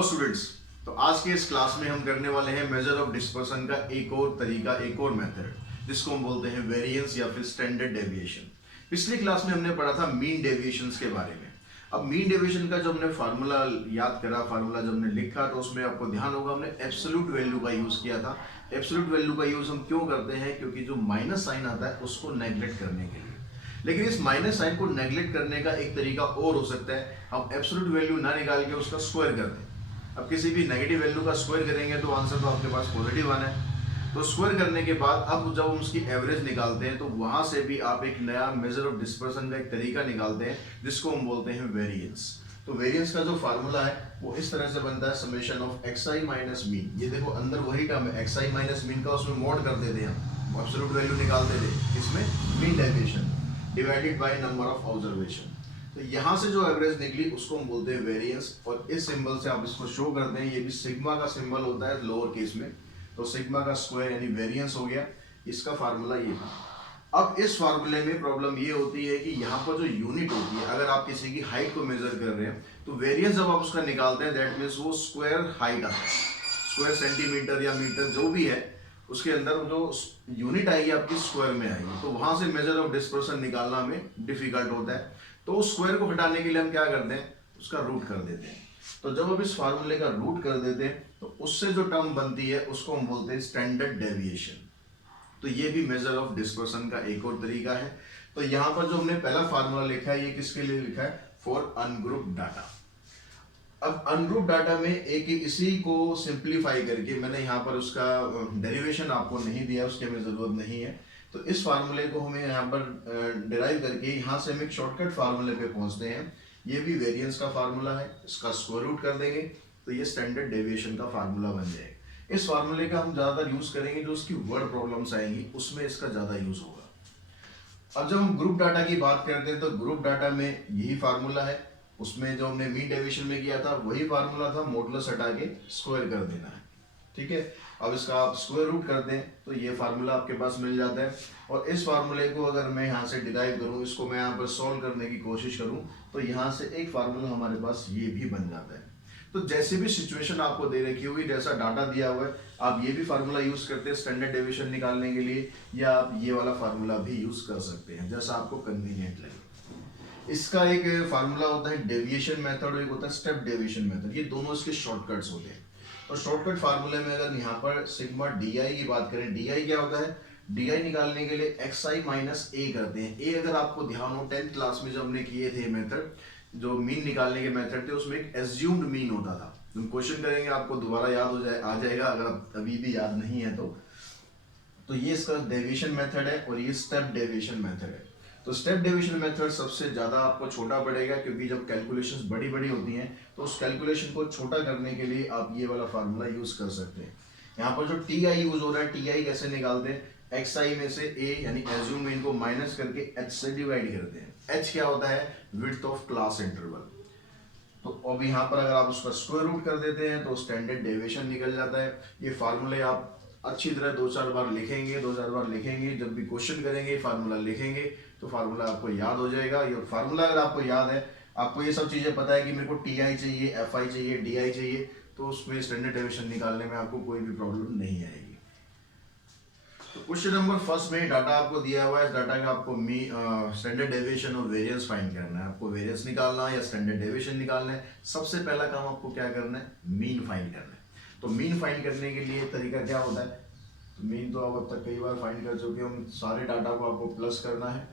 Hello students. तो आज के इस क्लास में हम करने वाले हैं मेजर ऑफ डिस्पर्सन का एक और तरीका, एक और मेथड, जिसको हम बोलते हैं वेरिएंस या फिर स्टैंडर्ड डेविएशन। पिछली क्लास में हमने पढ़ा था मीन डेविएशंस के बारे में। अब मीन डेविएशन का जो हमने फार्मूला याद करा, फार्मूला जब हमने लिखा तो उसमें आपको ध्यान होगा हमने एब्सोल्यूट वैल्यू का यूज किया था। एब्सोल्यूट वैल्यू का यूज हम क्यों करते हैं? क्योंकि जो माइनस साइन आता है उसको नेग्लेक्ट करने के लिए। लेकिन इस माइनस साइन को नेग्लेक्ट करने का एक तरीका और हो सकता है, हम एब्सोल्यूट वैल्यू ना निकाल के उसका स्क्वायर कर दें। अब किसी भी नेगेटिव वैल्यू का स्क्वायर करेंगे तो आंसर तो आपके पास पॉजिटिव आना है। तो स्क्वायर करने के बाद अब जब हम उसकी एवरेज निकालते हैं तो वहां से भी आप एक नया मेजर ऑफ डिस्पर्सन का एक तरीका निकालते हैं, जिसको हम बोलते हैं वेरिएंस। तो वेरिएंस का जो फार्मूला है वो इस तरह से बनता है, summation of xi minus mean. ये देखो अंदर वही टर्म है xi माइनस मीन का, उसमें मोड कर देते हैं हम, एब्सोल्यूट वैल्यू निकालते थे, इसमें mean deviation divided by number of observation. तो यहाँ से जो एवरेज निकली उसको हम बोलते हैं वेरिएंस। और इस सिंबल से आप इसको शो करते हैं, ये भी सिग्मा का सिंबल होता है लोअर केस में, तो सिग्मा का स्क्वायर यानी वेरिएंस हो गया। इसका फार्मूला ये था। अब इस फार्मूले में प्रॉब्लम ये होती है कि यहाँ पर जो यूनिट होती है, अगर आप किसी की हाइट को मेजर कर रहे हैं तो वेरिएंस जब आप उसका निकालते हैं दैट मीन्स वो स्क्वायर हाइट आता है, स्क्वायर सेंटीमीटर या मीटर जो भी है, उसके अंदर जो यूनिट आएगी आपकी स्क्वायर में आएगी। तो वहां से मेजर ऑफ डिस्पर्सन निकालना हमें डिफिकल्ट होता है। तो उस स्क्वायर को हटाने के लिए हम क्या करते हैं, उसका रूट कर देते हैं। तो जब हम इस फार्मूले का रूट कर देते हैं तो उससे जो टर्म बनती है उसको हम बोलते हैं स्टैंडर्ड डेविएशन। तो ये भी मेजर ऑफ डिस्पर्सन का एक और तरीका है। तो यहाँ पर जो हमने पहला फार्मूला लिखा है ये किसके लिए लिखा है? For ungroup data. अब अनग्रुप डाटा में एक इसी को सिंप्लीफाई करके मैंने यहाँ पर उसका डेरिवेशन आपको नहीं दिया, उसकी हमें जरूरत नहीं है। तो इस फार्मूले को हमें यहाँ पर डिराइव करके यहाँ से हम एक शॉर्टकट फार्मूले पे पहुंचते हैं। ये भी वेरिएंस का फार्मूला है, इसका स्क्वायर रूट कर देंगे तो ये स्टैंडर्ड डेविएशन का फार्मूला बन जाएगा। इस फार्मूले का हम ज्यादातर यूज करेंगे जो उसकी वर्ड प्रॉब्लम्स आएंगी उसमें इसका ज्यादा यूज होगा। अब जब हम ग्रुप डाटा की बात करते हैं तो ग्रुप डाटा में यही फार्मूला है, उसमें जो हमने मीन डेविएशन में किया था वही फार्मूला था, मॉडुलस हटा के स्क्वायर कर देना है। ठीक है, अब इसका आप स्क्वायर रूट कर दें तो ये फार्मूला आपके पास मिल जाता है। और इस फार्मूले को अगर मैं यहाँ से डिराइव करूँ, इसको मैं यहाँ पर सॉल्व करने की कोशिश करूँ तो यहाँ से एक फार्मूला हमारे पास ये भी बन जाता है। तो जैसे भी सिचुएशन आपको दे रखी होगी, जैसा डाटा दिया हुआ है, आप ये भी फार्मूला यूज करते हैं स्टैंडर्ड डेविएशन निकालने के लिए, या आप ये वाला फार्मूला भी यूज कर सकते हैं जैसा आपको कन्वीनियंट लगे। इसका एक फार्मूला होता है डेविएशन मेथड और एक होता है स्टेप डेविएशन मेथड, ये दोनों इसके शॉर्टकट्स होते हैं। और शॉर्टकट फार्मूले में अगर यहाँ पर सिग्मा डी आई की बात करें, डी आई क्या होता है? डी आई निकालने के लिए एक्स आई माइनस ए करते हैं। ए अगर आपको ध्यान हो 10th क्लास में जब हमने किए थे मेथड, जो मीन निकालने के मेथड थे उसमें एक एज्यूम्ड मीन होता था। हम क्वेश्चन करेंगे आपको दोबारा याद हो जाए, आ जाएगा अगर आप अभी भी याद नहीं है तो ये इसका डेविएशन मेथड है और ये स्टेप डेविएशन मेथड है। तो स्टेप डेविएशन मेथड सबसे ज्यादा आपको छोटा पड़ेगा, क्योंकि जब कैलकुलेशंस बड़ी बड़ी होती हैं तो उस कैलकुलेशन को छोटा करने के लिए आप ये वाला फार्मूला यूज कर सकते हैं। यहाँ पर जो टी आई यूज हो रहा है, टी आई कैसे निकालते हैं? एक्स आई में से ए यानी एज्यूम मीन को माइनस करके एच से डिवाइड करते हैं। एच क्या होता है? Width of class interval. तो अब यहाँ पर अगर आप उसका स्क्वायर रूट कर देते हैं तो स्टैंडर्ड डेविएशन निकल जाता है। ये फार्मूले आप अच्छी तरह 2-4 बार लिखेंगे, 2-4 बार लिखेंगे, जब भी क्वेश्चन करेंगे फार्मूला लिखेंगे तो फार्मूला आपको याद हो जाएगा। ये फार्मूला अगर आपको याद है, आपको ये सब चीजें पता है कि मेरे को टी आई चाहिए, एफ आई चाहिए, डी आई चाहिए, तो उसमें स्टैंडर्ड डेविएशन निकालने में आपको कोई भी प्रॉब्लम नहीं आएगी। तो क्वेश्चन नंबर फर्स्ट में डाटा आपको दिया हुआ है, इस डाटा का आपको स्टैंडर्ड डेविएशन और वेरिएंस फाइंड करना है। आपको वेरिएंस निकालना है या स्टैंडर्ड डेविएशन निकालना है, सबसे पहला काम आपको क्या करना है? मीन फाइंड करना है। तो मीन फाइंड करने के लिए तरीका क्या होता है? तो मीन तो आप अब तक कई बार फाइंड कर चुके हम, सारे डाटा को आपको प्लस करना है,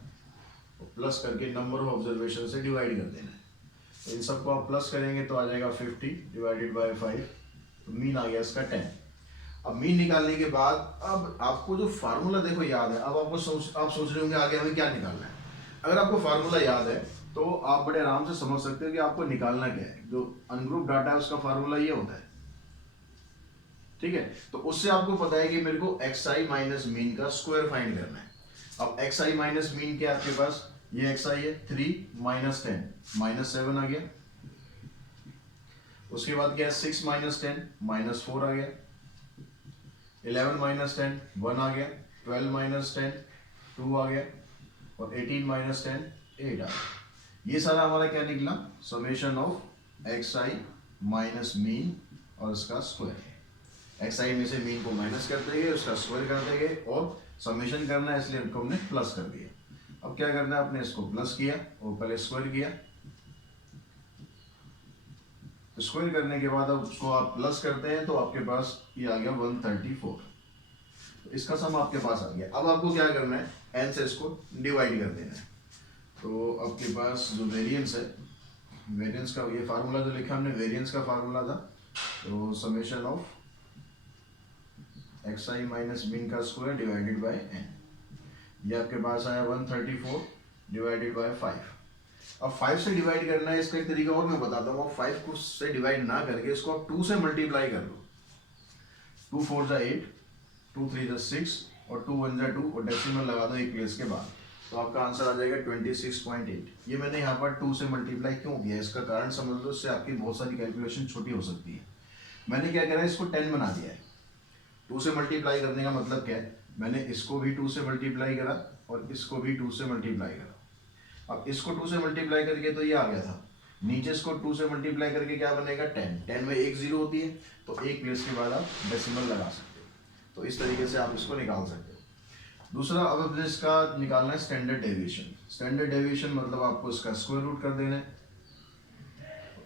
प्लस करके नंबर ऑफ ऑब्जर्वेशन से डिवाइड कर देना है। तो इन सबको आप प्लस करेंगे तो आ जाएगा 50 डिवाइडेड बाय 5, तो मीन आ गया इसका 10। अब मीन निकालने के बाद अब आपको जो फार्मूला देखो याद है, अब आपको आप सोच रहे होंगे आगे हमें क्या निकालना है। अगर आपको फार्मूला याद है तो आप बड़े आराम से समझ सकते हो कि आपको निकालना क्या है। जो अनग्रुप डाटा है उसका फार्मूला ये होता है, ठीक है। तो उससे आपको पता है कि मेरे को एक्स आई माइनस मीन का स्क्वायर फाइंड करना है। अब एक्स आई माइनस मीन क्या है आपके पास? ये एक्स आई है 3 माइनस 10 माइनस 7 आ गया। उसके बाद क्या है? 6 माइनस 10 माइनस 4 आ गया। 11 माइनस 10 1 आ गया। 12 माइनस 10 2 आ गया। और 18 माइनस 10 8 आ गया। ये सारा हमारा क्या निकला? Summation of x I minus mean और इसका स्क्वायर। एक्स आई में से मीन को माइनस करते गए, उसका स्क्वायर करते गए और समेशन करना है इसलिए इनको हमने प्लस कर दिया। अब क्या करना है, आपने इसको प्लस किया और पहले स्क्वायर किया, स्क्वायर करने के बाद अब उसको आप प्लस करते हैं तो आपके पास ये आ गया 134। तो इसका सम आपके पास आ गया। अब आपको क्या करना है, n से इसको डिवाइड कर देना है। तो आपके पास जो वेरिएंस है, वेरिएंस का ये फार्मूला जो लिखा हमने वेरिएंस का फार्मूला था, तो summation of x I minus mean का स्क्वायर डिवाइडेड बाय n, ये आपके पास आया 134 डिवाइडेड बाय 5। अब 5 से डिवाइड करना है, इसका एक तरीका और मैं बताता हूँ। 5 को से डिवाइड ना करके इसको आप 2 से मल्टीप्लाई कर लो। 2 4 जा 8, 2 3 जा 6 और 2 1 जा 2 और डेसिमल लगा दो एक प्लेस के बाद, तो आपका आंसर आ जाएगा 26.8। ये मैंने यहाँ पर 2 से मल्टीप्लाई क्यों किया, इसका कारण समझ लो, इससे आपकी बहुत सारी कैलकुलेशन छोटी हो सकती है। मैंने क्या करा है, इसको 10 बना दिया है। 2 से मल्टीप्लाई करने का मतलब क्या है, मैंने इसको भी 2 से मल्टीप्लाई करा और इसको भी 2 से मल्टीप्लाई करा। अब इसको 2 से मल्टीप्लाई करके तो ये आ गया था, नीचे इसको 2 से मल्टीप्लाई करके क्या बनेगा 10। 10 में एक जीरो होती है तो एक प्लेस के बाद आप डेसिमल लगा सकते हो। तो इस तरीके से आप इसको निकाल सकते हो। दूसरा, अब अपने इसका निकालना है स्टैंडर्ड डेविएशन। स्टैंडर्ड डेविएशन मतलब आपको इसका स्क्वायर रूट कर देना है।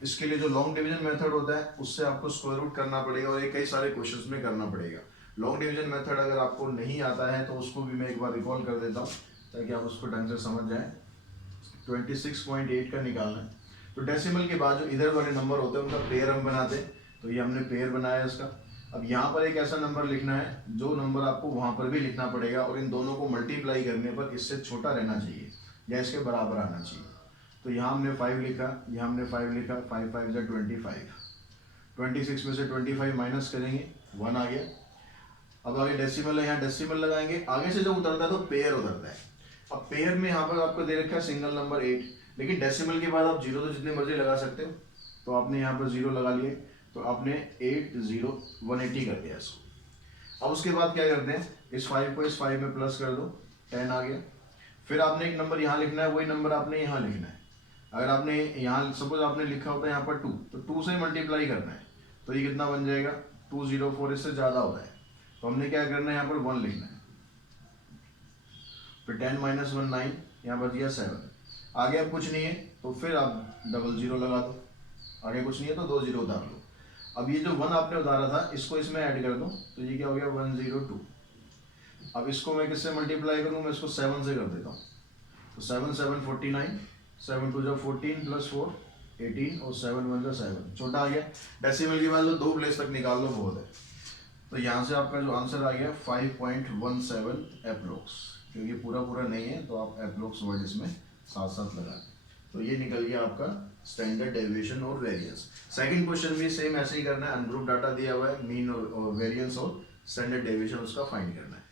इसके लिए जो लॉन्ग डिवीजन मेथड होता है उससे आपको स्क्वायर रूट करना पड़ेगा और ये कई सारे क्वेश्चंस में करना पड़ेगा। लॉन्ग डिवीजन मेथड अगर आपको नहीं आता है तो उसको भी मैं एक बार रिकॉल कर देता हूँ ताकि आप उसको ढंग से समझ जाएं। 26.8 का निकालना है, तो डेसिमल के बाद जो इधर वाले नंबर होते हैं उनका पेयर हम बनाते हैं, तो ये हमने पेयर बनाया इसका। अब यहाँ पर एक ऐसा नंबर लिखना है जो नंबर आपको वहाँ पर भी लिखना पड़ेगा और इन दोनों को मल्टीप्लाई करने पर इससे छोटा रहना चाहिए या इसके बराबर आना चाहिए। तो यहाँ हमने 5 लिखा, यहाँ हमने 5 लिखा, 5 5 जा 25। 26 में से 25 माइनस करेंगे, 1 आ गया। अब आगे डेसिमल है, यहाँ डेसिमल लगाएंगे, आगे से जब उतरता है तो पेयर उतरता है। अब पेयर में यहाँ पर आपको दे रखा है सिंगल नंबर 8, लेकिन डेसिमल के बाद आप जीरो तो जितने मर्जी लगा सकते हो, तो आपने यहाँ पर जीरो लगा लिए, तो आपने 8 0 180 कर दिया इसको। अब उसके बाद क्या करते हैं, इस 5 को इस 5 में प्लस कर दो, 10 आ गया। फिर आपने एक नंबर यहाँ लिखना है, वही नंबर आपने यहाँ लिखना है। अगर आपने यहाँ सपोज आपने लिखा होता है यहाँ पर 2, तो 2 से मल्टीप्लाई करना है, तो ये कितना बन जाएगा 204, इससे ज़्यादा होता है, तो हमने क्या करना है यहाँ पर 1 लिखना है। फिर 10 माइनस 1 9, यहाँ बच गया 7। आगे अब कुछ नहीं है तो फिर आप डबल जीरो लगा दो, आगे कुछ नहीं है तो 2 जीरो उतार लो। अब ये जो 1 आपने उतारा था इसको इसमें ऐड कर दो, तो ये क्या हो गया 102। अब इसको मैं किससे मल्टीप्लाई करूँ, मैं इसको 7 से कर देता हूँ, तो 7 7 49, 7 2 14 प्लस 4 18 और 7 1 7, छोटा आ गया। डेसिमल की वैल्यू 2 प्लेस तक निकाल लो, बहुत है। तो यहाँ से आपका जो आंसर आ गया 5.17 एप्रोक्स, क्योंकि पूरा पूरा नहीं है तो आप एप्रोक्स वर्ड इसमें साथ साथ लगा दें। तो ये निकल गया आपका स्टैंडर्ड डेविएशन और वेरिएंस। सेकंड क्वेश्चन भी सेम ऐसे ही करना है, अनग्रुप डाटा दिया हुआ है, मीन और वेरिएंस और स्टैंडर्ड डेविएशन उसका फाइंड करना है।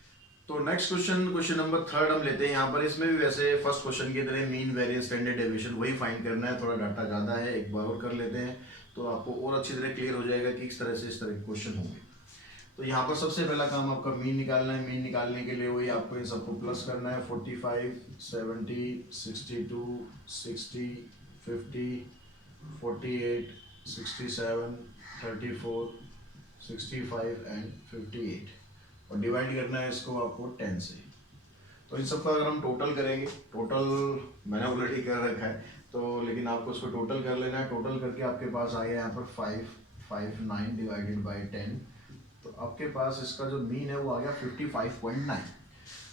तो नेक्स्ट क्वेश्चन नंबर 3 हम लेते हैं। यहाँ पर इसमें भी वैसे फर्स्ट क्वेश्चन की तरह मीन वेरिएंस स्टैंडर्ड डेविएशन वही फाइंड करना है, थोड़ा डाटा ज़्यादा है, एक बार और कर लेते हैं तो आपको और अच्छी तरह क्लियर हो जाएगा कि किस तरह से इस तरह के क्वेश्चन होंगे। तो यहाँ पर सबसे पहला काम आपका मीन निकालना है। मीन निकालने के लिए वही आपको इन सबको प्लस करना है, 45 70 62 60 50 48 67 34 65 एंड 58 और डिवाइड करना है इसको आपको 10 से। तो इन सब का अगर हम टोटल करेंगे, टोटल मैंने ऑलरेडी कर रखा है तो, लेकिन आपको इसको टोटल कर लेना है। टोटल करके आपके पास आया यहाँ पर 559 डिवाइडेड बाई 10, तो आपके पास इसका जो मीन है वो आ गया 55.9।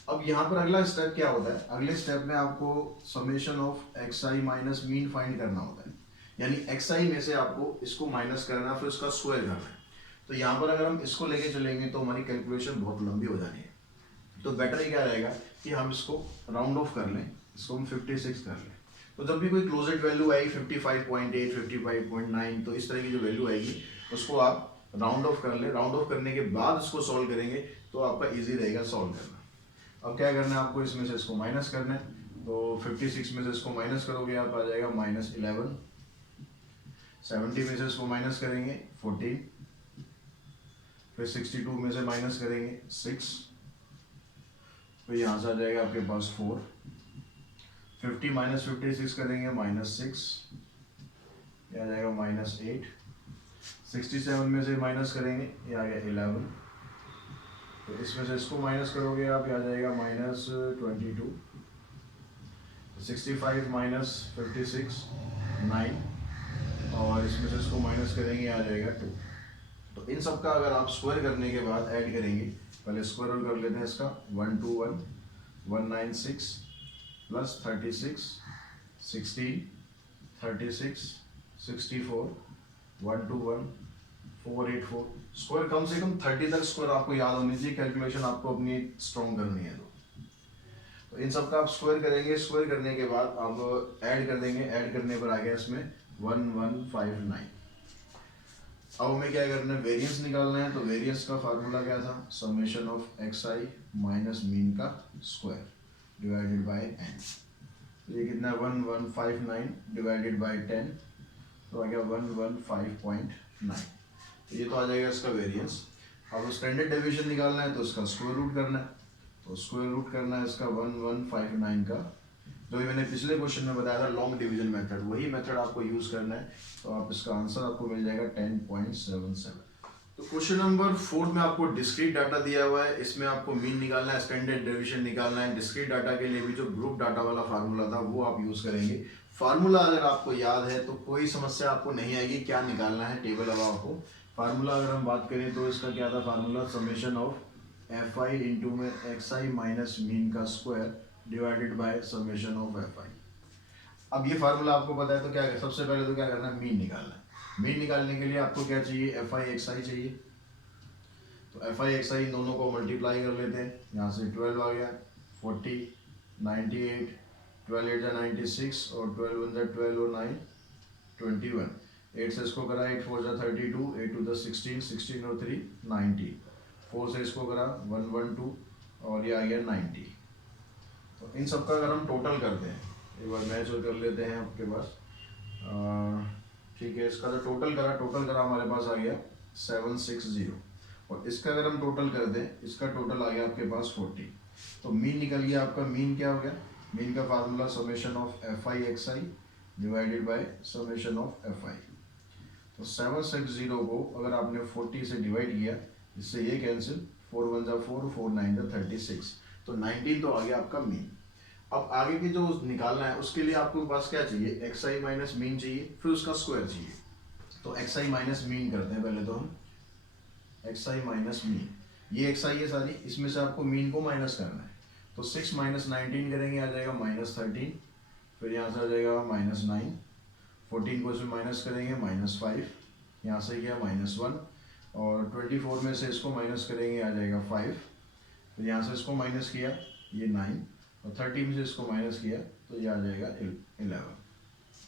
अब यहाँ पर अगला स्टेप क्या होता है, अगले स्टेप में आपको summation of x I minus mean find करना होता है, यानी एक्स आई में से आपको इसको माइनस करना फिर उसका स्क्वायर करना है। तो यहाँ पर अगर हम इसको लेके चलेंगे तो हमारी कैलकुलेशन बहुत लंबी हो जानी है, तो बेटर ही क्या रहेगा कि हम इसको राउंड ऑफ कर लें, इसको हम 56 कर लें। तो जब भी कोई क्लोजेड वैल्यू आएगी 55.8 55.9, तो इस तरह की जो वैल्यू आएगी उसको आप राउंड ऑफ कर ले। राउंड ऑफ करने के बाद उसको सॉल्व करेंगे तो आपका इजी रहेगा सॉल्व करना। अब क्या करना है आपको, इसमें से इसको माइनस करना है, तो 56 में से इसको माइनस करोगे आप आ जाएगा -11। 70 में से इसको माइनस करेंगे 14, फिर 62 में से माइनस करेंगे 6, फिर यहाँ से आ जाएगा आपके पास 4। 50 - 56 करेंगे -6, यह आ जाएगा -8। 67 में से माइनस करेंगे, ये आ गया 11, तो इसमें से इसको माइनस करोगे आप, ये आ जाएगा -22, 65 माइनस 56 9, और इसमें से इसको माइनस करेंगे, आ जाएगा 2। तो इन सब का अगर आप स्क्वायर करने के बाद ऐड करेंगे, पहले स्क्वायर रूट कर लेते हैं इसका, 121 196 प्लस 36 16 36 64 121 484। स्क्वायर कम से कम 30 तक स्क्वायर आपको याद होनी चाहिए, कैलकुलेशन आपको अपनी स्ट्रॉन्ग करनी है। तो इन सब का आप स्क्वायर करेंगे, स्क्वायर करने के बाद आप ऐड कर देंगे, ऐड करने पर आ गया इसमें 1159। अब हमें क्या करना है, वेरिएंस निकालना है। तो वेरिएंस का फार्मूला क्या था, summation of xi minus mean का स्क्वायर डिवाइडेड बाय n। ये कितना है 1159 डिवाइडेड बाय 10, तो आ गया 115.9। तो ये तो आ जाएगा इसका वेरिएंस। अब स्टैंडर्ड डेविएशन निकालना है तो इसका स्क्वायर रूट करना है। तो स्क्वायर रूट करना है इसका 1159 का, जो मैंने पिछले क्वेश्चन में बताया था लॉन्ग डिवीजन मेथड, वही मेथड आपको यूज करना है। तो आप इसका आंसर आपको मिल जाएगा 10.77। तो क्वेश्चन नंबर 4 में आपको डिस्क्रीट डाटा दिया हुआ है, इसमें आपको मीन निकालना है, स्टैंडर्ड डेविएशन निकालना है। डिस्क्रीट डाटा के लिए भी जो ग्रुप डाटा वाला फार्मूला था वो आप यूज करेंगे। फार्मूला अगर आपको याद है तो कोई समस्या आपको नहीं आएगी, क्या निकालना है टेबल। अब आपको फार्मूला अगर हम बात करें तो इसका क्या था formula, summation of fi into में xi माइनस मीन का square divided by summation of fi। अब ये फार्मूला आपको पता है तो क्या है, सबसे पहले तो क्या करना है, मीन निकालना है। मीन निकालने के लिए आपको क्या चाहिए, fi xi चाहिए। तो fi xi दोनों को मल्टीप्लाई कर लेते हैं, यहाँ से 12 आ गया, 40 98 12 8 96 और 12 1 12 और 9 21। 8 से इसको करा 8 4 32, 8 2 16 16 और 3 90, 4 से इसको करा 112 और ये आ गया 90। तो इन सब का अगर हम टोटल करते हैं, एक बार मैच कर लेते हैं आपके पास, ठीक है। इसका जो टोटल करा हमारे पास आ गया 760, और इसका अगर हम टोटल कर दें, इसका टोटल आ गया आपके पास 40। तो मीन निकल गया आपका, मीन क्या हो गया, मीन का formula summation of fi xi divided by summation of fi। तो 760 को अगर आपने 40 से डिवाइड किया, इससे ये कैंसिल, 4 1 4 4 9 36, तो 19 तो आ गया आपका मीन। अब आगे की जो निकालना है उसके लिए आपको पास क्या चाहिए, xi माइनस मीन चाहिए, फिर उसका स्क्वायर चाहिए। तो xi माइनस मीन करते हैं पहले तो हम, xi माइनस मीन, ये xi है सारी, इसमें से आपको मीन को माइनस करना है। तो 6 माइनस 19 करेंगे, आ जाएगा -13, फिर यहाँ से आ जाएगा -9, 14 को इसमें माइनस करेंगे -5, यहाँ से गया -1, और 24 में से इसको माइनस करेंगे, आ जाएगा 5, फिर यहाँ से इसको माइनस किया, ये 9, और 13 से इसको माइनस किया तो ये आ जाएगा 11।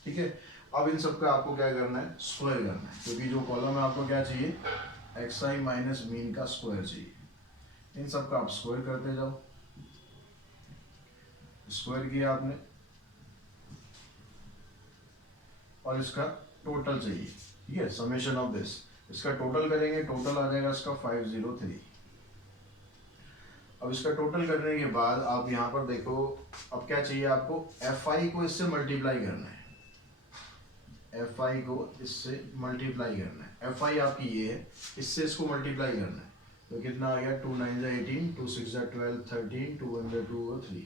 ठीक है। अब इन सब का आपको क्या करना है, स्क्वायर करना है, क्योंकि जो कॉलम है आपको क्या चाहिए, xi माइनस मीन का स्क्वायर चाहिए। इन सब का आप स्क्वायर करते जाओ, स्क्वायर किया आपने, और इसका टोटल चाहिए। ठीक है, समेशन ऑफ दिस, इसका टोटल करेंगे, टोटल आ जाएगा इसका 503। अब इसका टोटल करने के बाद आप यहाँ पर देखो, अब क्या चाहिए आपको, fi को इससे मल्टीप्लाई करना है, fi को इससे मल्टीप्लाई करना है। fi आपकी ये है, इससे इसको मल्टीप्लाई करना है। तो कितना आ गया, 2 9 18, 2 6 12 13, 2 1 2 और 3,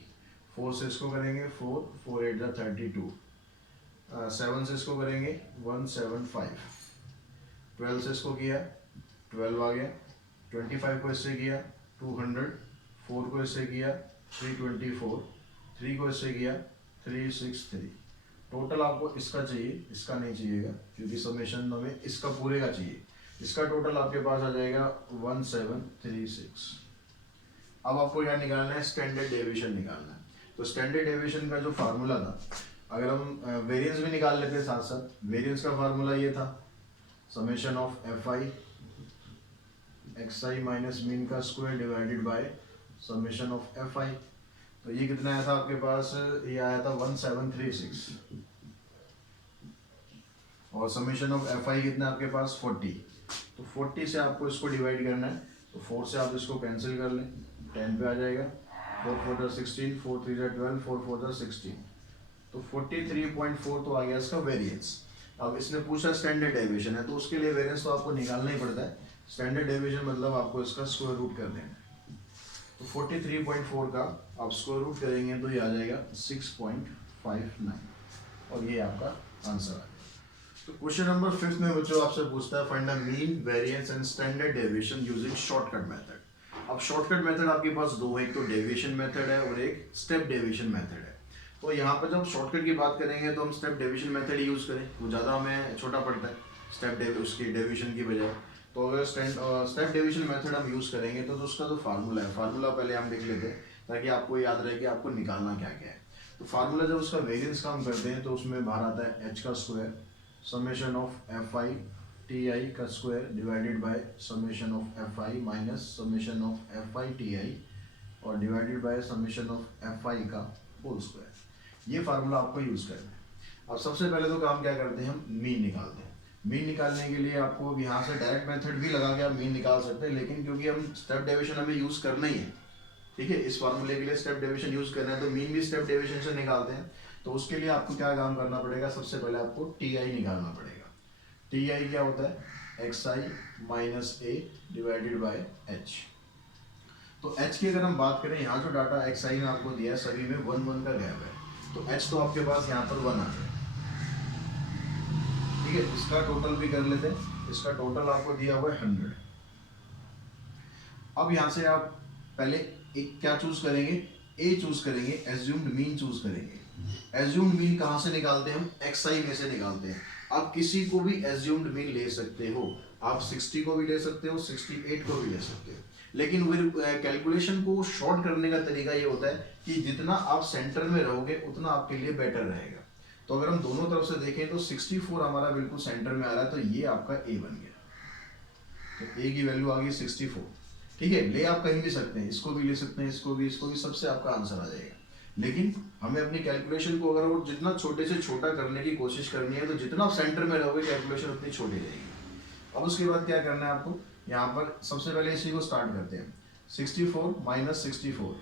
4 से इसको करेंगे 4, 4 8 32, 7 से इसको करेंगे 175, 12 से इसको किया 12 आ गया, 25 को इससे किया 200, 4 को इससे किया 324, 3 को इससे किया 363। टोटल आपको इसका चाहिए, इसका नहीं चाहिएगा क्योंकि समेशन हमें इसका पूरे का चाहिए। इसका टोटल आपके पास आ जाएगा 1736। अब आपको क्या निकालना है, स्टैंडर्ड डेविएशन निकालना है। तो स्टैंडर्ड डेविएशन का जो फार्मूला था, अगर हम वेरिएंस भी निकाल लेते हैं साथ साथ, वेरिएंस का फार्मूला ये था, summation of fi xi minus mean का square divided by summation of fi। तो ये कितना आया था आपके पास, ये आया था 1736, और समेशन ऑफ fi कितना आपके पास 40। तो 40 से आपको इसको डिवाइड करना है, तो 4 से आप इसको कैंसिल कर लें, 10 पे आ जाएगा, 4 4 16, 4 3 12, 4 4 16, तो 43.4 तो आ गया इसका वेरिएंस। अब इसने पूछा स्टैंडर्ड डेविएशन है, तो उसके लिए वेरिएंस तो आपको निकालना ही पड़ता है। स्टैंडर्ड डेविएशन मतलब आपको इसका स्क्वायर रूट कर देना है। तो 43.4 का आप स्क्वायर रूट करेंगे तो ये आ जाएगा 6.59 और ये आपका आंसर आ गया। तो क्वेश्चन नंबर 5 में बच्चों आपसे पूछता है find the mean variance and standard deviation using shortcut method. अब शॉर्टकट मेथड आपके पास दो है, एक तो डेविएशन मेथड है और एक स्टेप डेविएशन मेथड है। तो यहाँ पर जब शॉर्टकट की बात करेंगे तो हम स्टेप डेविएशन मेथड यूज करें, वो ज़्यादा हमें छोटा पड़ता है स्टेप उसकी डेविएशन की बजाय। तो अगर स्टेप डेविएशन मेथड हम यूज करेंगे तो उसका जो फार्मूला है, फार्मूला पहले हम लिख लेते हैं ताकि आपको याद रहे कि आपको निकालना क्या क्या है। तो फार्मूला जब उसका वेरिएंस का हम करते हैं तो उसमें बाहर आता है एच का square summation of F I T I का square divided by summation of F I minus summation of F I T I और divided by summation of F I का होल स्क्वायर। ये फार्मूला आपको use करना है। अब सबसे पहले तो काम क्या करते हैं, हम मीन निकालते हैं। मीन निकालने के लिए आपको यहाँ से डायरेक्ट मेथड भी लगा के आप मीन निकाल सकते हैं, लेकिन क्योंकि हम स्टेप डेविएशन हमें यूज करना ही है, ठीक है, इस फार्मूले के लिए स्टेप डेविएशन यूज करना है, तो मीन भी स्टेप डेविएशन से निकालते हैं। तो उसके लिए आपको क्या काम करना पड़ेगा, सबसे पहले आपको टी आई निकालना पड़ेगा। टी आई क्या होता है, x I minus A divided by H. तो एच की अगर हम बात करें, यहाँ जो डाटा एक्स आई ने आपको दिया है सभी में 1 1 का गैप है, तो एच तो आपके पास यहाँ पर 1 आ गया, ठीक है। इसका टोटल भी कर लेते हैं, इसका टोटल आपको दिया हुआ है 100। अब यहाँ से आप पहले एक क्या चूज करेंगे, ए चूज करेंगे, एज्यूम्ड मीन चूज करेंगे। एज्यूम्ड मीन कहाँ से निकालते हैं हम, एक्स आई में से निकालते हैं। आप किसी को भी एज्यूम्ड मीन ले सकते हो, आप 60 को भी ले सकते हो, 68 को भी ले सकते हो, लेकिन कैलकुलेशन को शॉर्ट करने का तरीका ये होता है कि जितना आप सेंटर में रहोगे उतना आपके लिए बेटर रहेगा। तो अगर हम दोनों तरफ से देखें तो 64 हमारा बिल्कुल सेंटर में आ रहा है, तो ये आपका ए बन गया। तो ए की वैल्यू आ गई 64, ठीक है। ले आप कहीं भी सकते हैं, इसको भी ले सकते हैं, इसको भी, सबसे आपका आंसर आ जाएगा। लेकिन हमें अपनी कैलकुलेशन को अगर वो जितना छोटे से छोटा करने की कोशिश करनी है, तो जितना आप सेंटर में रहोगे कैलकुलेशन उतनी छोटी रहेगी। अब उसके बाद क्या करना है आपको, यहाँ पर सबसे पहले इसी को स्टार्ट करते हैं। 64 माइनस 64,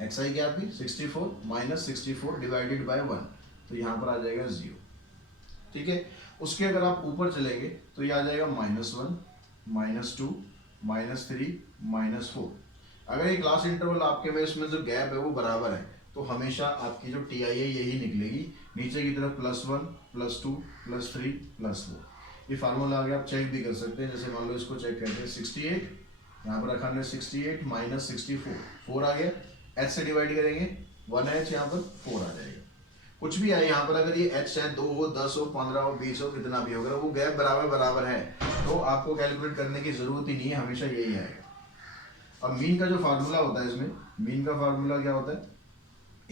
एक्स आई क्या आपकी 64 माइनस 64 डिवाइडेड बाय 1, तो यहाँ पर आ जाएगा 0, ठीक है। उसके अगर आप ऊपर चलेंगे तो ये आ जाएगा -1 -2 -3 -4। अगर ये क्लास इंटरवल आपके में इसमें जो गैप है वो बराबर है, तो हमेशा आपकी जो टी आई है यही निकलेगी, नीचे की तरफ +1 +2 +3 +4। ये फार्मूला आगे आप चेक भी कर सकते हैं, जैसे मान लो इसको चेक करते हैं, 68 यहाँ पर रखा हमने 68 माइनस 64, 4 आ गया, एच से डिवाइड करेंगे 1h, यहाँ पर 4 आ जाएगा। कुछ भी है यहाँ पर, अगर ये एच है 2 हो 10 हो 15 हो 20 हो कितना भी होगा, वो गैप बराबर बराबर है, तो आपको कैलकुलेट करने की जरूरत ही नहीं है, हमेशा यही आएगा। अब मीन का जो फार्मूला होता है, इसमें मीन का फार्मूला क्या होता है,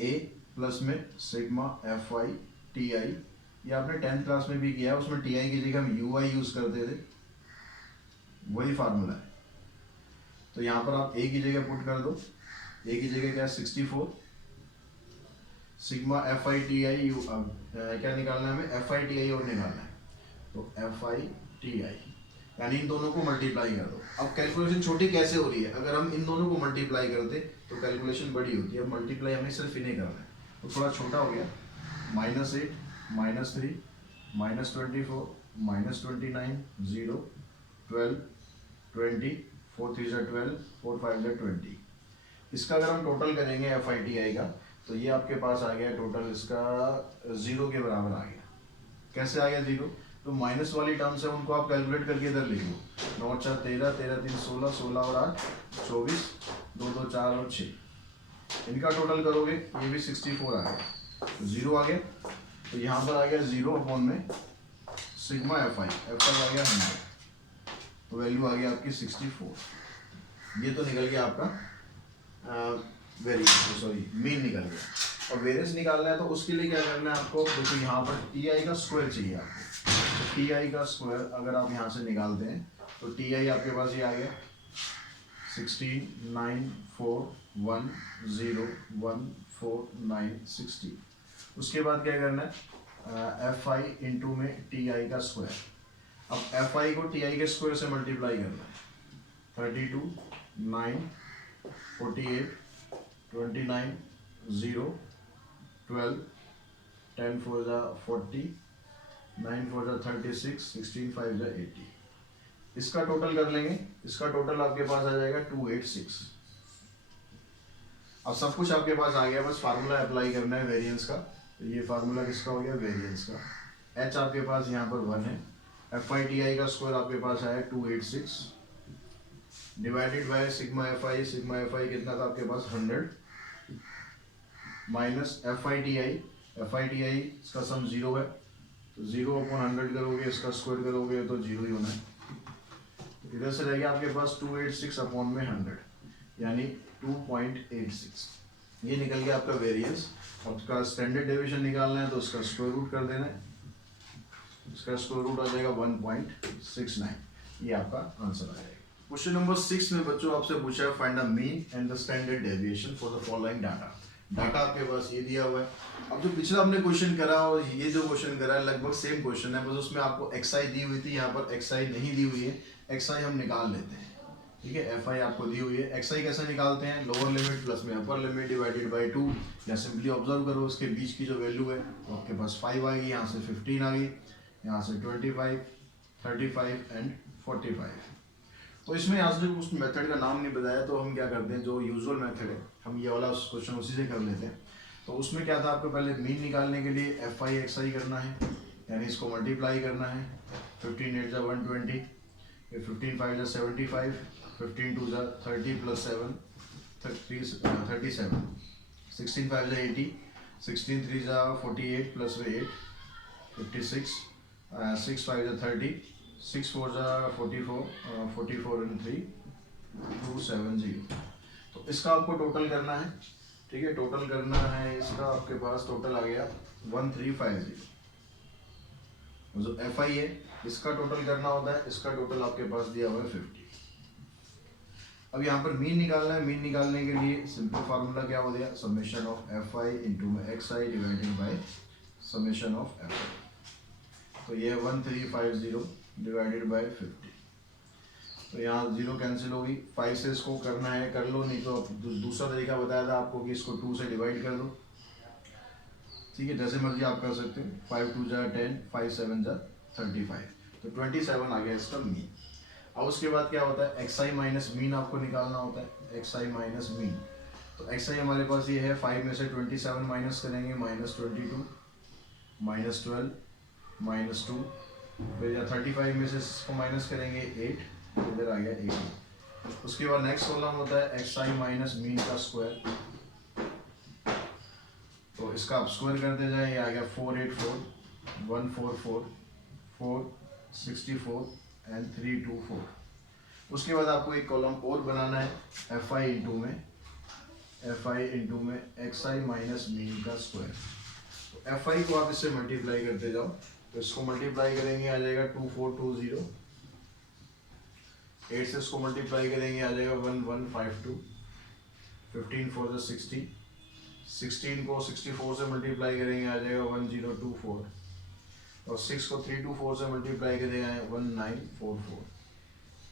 ए प्लस में सिग्मा एफ आई टी आई, ये आपने 10th क्लास में भी किया है, उसमें टी आई की जगह हम यू आई यूज करते थे, वही फार्मूला है। तो यहाँ पर आप ए की जगह पुट कर दो, ए की जगह क्या 64 sigma F I T I you, क्या निकालना है हमें, एफ आई टी आई और निकालना है, तो एफ आई टी आई, यानी इन दोनों को मल्टीप्लाई कर दो। अब कैलकुलेशन छोटी कैसे हो रही है, अगर हम इन दोनों को मल्टीप्लाई करते तो कैलकुलेशन बड़ी होती है, अब मल्टीप्लाई हमें सिर्फ इन्हें करना है, तो थोड़ा छोटा हो गया, -8 -3 -24 -29 0 12 20 4 3 12 4 5 20। इसका अगर हम टोटल करेंगे एफ आई टी आई का, तो ये आपके पास आ गया टोटल इसका 0 के बराबर आ गया। कैसे आ गया 0, तो माइनस वाली टर्म्स है उनको आप कैलकुलेट करके इधर लिख लो, 9 4 13 13 3 16 16 और 8 24 2 2 4 और 6, इनका टोटल करोगे ये भी 64 आ गया, तो 0 आ गया, तो यहाँ पर आ गया 0 अपॉन में सिग्मा एफ आई आ गया 100, तो वैल्यू आ गया आपकी 64। ये तो निकल गया आपका मीन निकल गया। और वेरिएंस निकालना है तो उसके लिए क्या करना है आपको, देखो यहाँ पर टी आई का स्क्वायर चाहिए आपको, तो टी आई का स्क्वायर अगर आप यहाँ से निकालते हैं तो टी आई आपके पास ये आ गया 16 9 4 1 0 1 4 9 60। उसके बाद क्या करना है, एफ आई इंटू में टी आई का स्क्वायर। अब एफ आई को टी आई के स्क्वायर से मल्टीप्लाई करना है, 32 9 48 29 0 12 10 4 40 9 4 जा 36, 16 5 जा 80। इसका टोटल कर लेंगे, इसका टोटल आपके पास आ जाएगा 286। अब सब कुछ आपके पास आ गया, बस फार्मूला अप्लाई करना है वेरिएंस का। तो ये फार्मूला किसका हो गया, वेरिएंस का। एच आपके पास यहाँ पर 1 है, एफ आई टी आई का स्क्वायर आपके पास आया 286 डिवाइडेड बाय सिग्मा एफ आई कितना था आपके पास 100 माइनस एफ आई टी आई इसका सम 0 है, तो 0/100 करोगे, इसका स्क्वायर करोगे तो 0 ही होना है। तो इधर से रहेगा आपके पास 286/100 यानी 2.86। ये निकल गया आपका वेरिएंस। अब उसका स्टैंडर्ड डेविएशन निकालना है तो उसका स्क्वायर रूट कर देना है, इसका स्क्वायर रूट आ जाएगा 1.69। ये आपका आंसर आएगा। क्वेश्चन नंबर 6 में बच्चों आपसे पूछा है find the mean and the standard deviation for the following data. Data आपके पास ये दिया हुआ है। अब जो पिछला हमने क्वेश्चन करा और ये जो क्वेश्चन करा है लगभग सेम क्वेश्चन है, बस उसमें आपको एक्सआई दी हुई थी, यहाँ पर एक्सआई नहीं दी हुई है। एक्सआई हम निकाल लेते हैं, ठीक है। एफ आई आपको दी हुई है। एक्सआई कैसे निकालते हैं, लोअर लिमिट प्लस में अपर लिमिट डिवाइडेड बाई 2, या सिंपली ऑब्जर्व करो उसके बीच की जो वैल्यू है तो आपके पास 5 आ गई, यहाँ से 15 आ गई, यहाँ से 25, 35 एंड 45। तो इसमें यहाँ से उस मेथड का नाम नहीं बताया तो हम क्या करते हैं, जो यूजुअल मेथड है हम ये वाला क्वेश्चन उसी से कर लेते हैं। तो उसमें क्या था, आपको पहले मीन निकालने के लिए एफ आई एक्स आई करना है, यानी इसको मल्टीप्लाई करना है। 15 8 जा 120, फिर 15 5 जा 75, 15 2 जा 30 प्लस 7 37, 16 5 जा 80, 16 3 जा 48 प्लस 8 56, 6 5 जा 30, 6 4 जा 44, 44 एंड 3 270। तो इसका आपको टोटल करना है, ठीक है। टोटल करना है इसका, आपके पास टोटल आ गया 1350। जो एफ आई है इसका टोटल करना होता है, इसका टोटल आपके पास दिया हुआ है 50। अब यहाँ पर मीन निकालना है। मीन निकालने के लिए सिंपल फार्मूला क्या हो गया, summation of F I into x i divided by summation of F आई। तो ये 1350 डिवाइडेड बाई 50। तो यहाँ 0 कैंसिल होगी, 5 से इसको करना है कर लो, नहीं तो दूसरा तरीका बताया था आपको कि इसको 2 से डिवाइड कर दो, ठीक है। जैसे मर्जी आप कर सकते हो। 5 2 जा 10, 5 7 जा 35, तो 27 आ गया इसका मीन। अब उसके बाद क्या होता है, एक्स आई माइनस मीन आपको निकालना होता है। एक्स आई माइनस मीन, तो एक्स आई हमारे पास ये है, 5 में से 27 माइनस करेंगे, -22, -12, -2, फिर या 35 में से इसको माइनस करेंगे 8, इधर आ गया 80। उसके बाद नेक्स्ट कॉलम होता है एक्स आई माइनस मीन का स्क्वायर, तो इसका आप स्क्वायर करते जाए, ये आ गया 484, 144, 464 एंड 324। उसके बाद आपको एक कॉलम और बनाना है, एफ आई इंटू में एक्स आई माइनस मीन का स्क्वायर। तो एफ आई को आप इससे मल्टीप्लाई करते जाओ, तो इसको मल्टीप्लाई करेंगे आ जाएगा 2420, 8 से इसको मल्टीप्लाई करेंगे आ जाएगा 1152, 15 4 जा 60, 16 को 64 से मल्टीप्लाई करेंगे आ जाएगा 1024, और 6 को 324 से मल्टीप्लाई करेंगे 1944।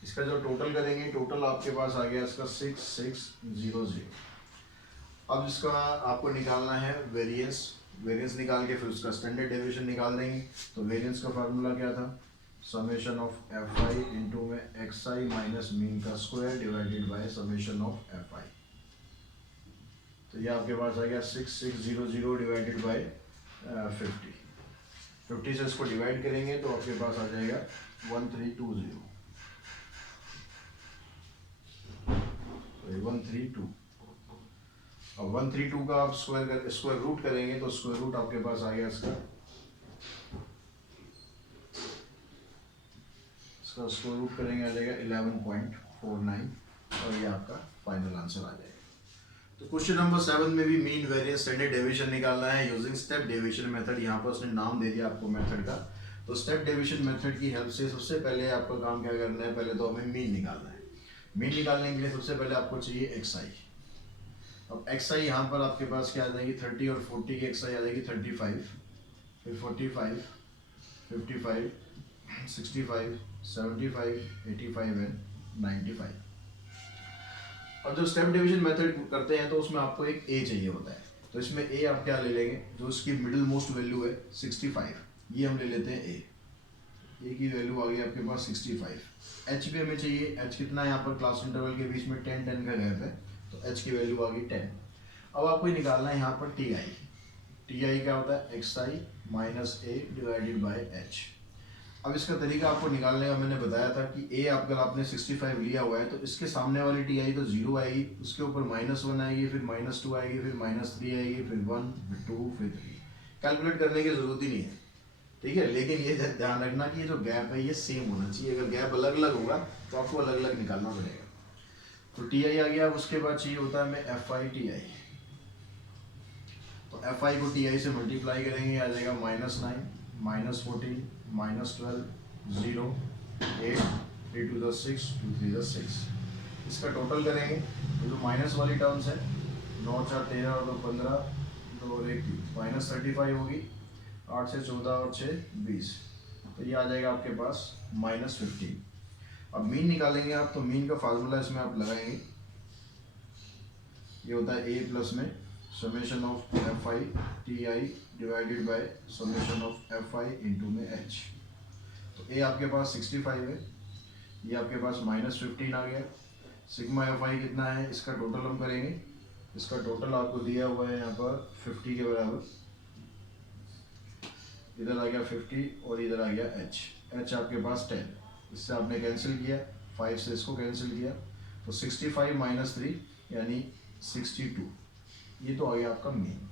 इसका जो टोटल करेंगे, टोटल आपके पास आ गया इसका 6600। अब इसका आपको निकालना है वेरिएंस निकाल के फिर उसका स्टैंडर्ड डेविएशन निकाल देंगे। तो वेरिएंस का फार्मूला क्या था, summation of F I into में एक्स आई माइनस मीन का square divided by summation of F आई। तो ये आपके पास आ गया 6600 डिवाइडेड बाय 50 से इसको डिवाइड करेंगे तो आपके पास आ जाएगा 1320, 132। अब 132 का आप स्क्वायर रूट करेंगे तो स्क्वायर रूट आपके पास आ गया इसका स्क्वायर रूट करेंगे आ जाएगा 11.49, और ये आपका फाइनल आंसर आ जाएगा। तो क्वेश्चन नंबर 7 में भी मीन वेरिएंस स्टैंडर्ड डेविएशन निकालना है यूजिंग स्टेप डेविएशन मेथड। यहाँ पर उसने नाम दे दिया आपको मेथड का। तो स्टेप डेविएशन मेथड की हेल्प से सबसे पहले आपका काम क्या करना है, पहले तो हमें मीन निकालना है। मीन निकालने के लिए सबसे पहले आपको चाहिए एक्स आई। अब एक्स आई यहाँ पर आपके पास क्या आ जाएगी, 30 और 40 की एक्स आई आ जाएगी 35, फिर 45, 55, 65, 75, 85 एंड 95। अब जब स्टेप डिवीजन मेथड करते हैं तो उसमें आपको एक ए चाहिए होता है। तो इसमें ए आप क्या ले लेंगे, जो उसकी मिडिल मोस्ट वैल्यू है 65, ये हम ले लेते हैं ए की वैल्यू आ गई आपके पास 65। एच भी हमें चाहिए, एच कितना है यहाँ पर क्लास इंटरवल के बीच में 10 10 का गैप है, तो एच की वैल्यू आ गई 10। अब आपको निकालना है यहाँ पर टी आई क्या होता है x I minus A divided by H. अब इसका तरीका आपको निकालने का मैंने बताया था कि ए अगर आपने 65 लिया हुआ है तो इसके सामने वाली टी आई तो 0 आएगी, उसके ऊपर -1 आएगी, फिर -2 आएगी, फिर -3 आएगी, फिर 1 फिर 2 फिर 3। कैलकुलेट करने की जरूरत ही नहीं है, ठीक है। लेकिन ये ध्यान रखना कि ये जो गैप है ये सेम होना चाहिए, अगर गैप अलग अलग होगा तो आपको अलग अलग निकालना पड़ेगा। तो टी आई आ गया, अब उसके बाद चाहिए होता है हमें एफ आई टी आई। तो एफ आई को टी आई से मल्टीप्लाई करेंगे, आ जाएगा -9 -14 -12 0 8 3 2 6 2 3 6। इसका टोटल करेंगे तो जो माइनस वाली टर्म्स है 9 4 13 और 2 15 2 और 1 -35 होगी, 8 से 14 और 6 20, तो ये आ जाएगा आपके पास -15। अब मीन निकालेंगे आप, तो मीन का फार्मूला इसमें आप लगाएंगे, ये होता है ए प्लस में summation of F I T I divided by summation of F I into में एच। तो ए आपके पास 65 है, ये आपके पास -15 आ गया। सिग्मा एफ आई कितना है, इसका टोटल हम करेंगे, इसका टोटल आपको दिया हुआ है यहाँ पर 50 के बराबर, इधर आ गया 50 और इधर आ गया एच आपके पास 10, इससे आपने कैंसिल किया, 5 से इसको कैंसिल किया, तो 65 - 3 यानी 62, ये तो आ गया आपका मीन।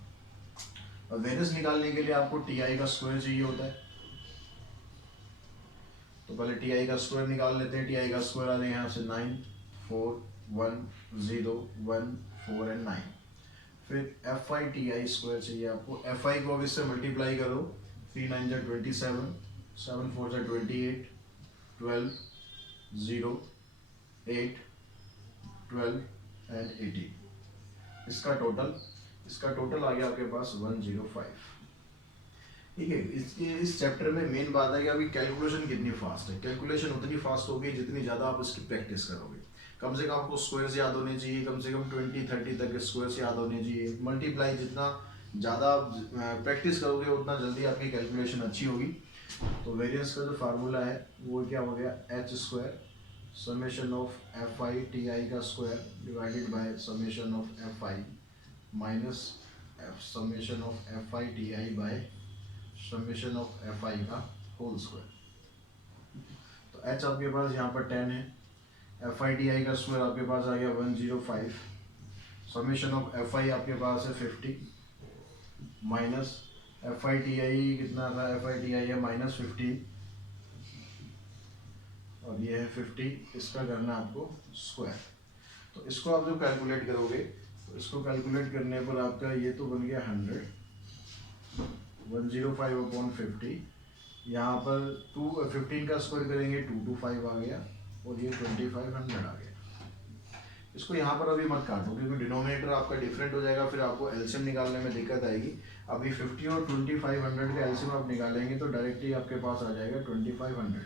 अब वेरियंस निकालने के लिए आपको टी आई का स्क्वायर चाहिए होता है, तो पहले टी आई का स्क्वायर निकाल लेते हैं। टी आई का स्क्वायर आ जाएगा यहाँ से 9 4 1 0 1 4 एंड 9। फिर F I T I square चाहिए आपको, एफ आई को अब इससे मल्टीप्लाई करो, 3 9 जा 27 7 4 जा 28 12 0 8 12 एंड 18। इसका टोटल आ गया आपके पास 105। ठीक है, इस चैप्टर में मेन बात है कि अभी कैलकुलेशन कितनी फास्ट है। कैलकुलेशन उतनी फास्ट होगी जितनी ज़्यादा आप इसकी प्रैक्टिस करोगे। कम से कम आपको स्क्वायर्स याद होने चाहिए, कम से कम 20-30 तक के स्क्वायर्स याद होने चाहिए। मल्टीप्लाई जितना ज़्यादा प्रैक्टिस करोगे उतना जल्दी आपकी कैलकुलेशन अच्छी होगी। तो वेरियंस का जो फार्मूला है वो क्या हो गया, H square summation of F I T I का square divided by summation of F I minus summation of F I T I by summation of F I का होल स्क्वायर। तो एच आपके पास यहाँ पर 10 है, एफ आई टी आई का square आपके पास आ गया 105, समेशन ऑफ एफ आई आपके पास है 50 माइनस एफ आई टी आई कितना था, एफ आई टी आई है -15 और ये है 50, इसका करना आपको स्क्वायर। तो इसको आप जो कैलकुलेट करोगे तो इसको कैलकुलेट करने पर आपका ये तो बन गया 100 105/50, यहाँ पर 15 का स्क्वायर करेंगे 225 आ गया और ये 2500 आ गया। इसको यहाँ पर अभी मत काटो क्योंकि डिनोमिनेटर आपका डिफरेंट हो जाएगा, फिर आपको एलसीएम निकालने में दिक्कत आएगी। अभी 50 और 2500 का एलसीएम आप निकालेंगे तो डायरेक्टली आपके पास आ जाएगा 2500।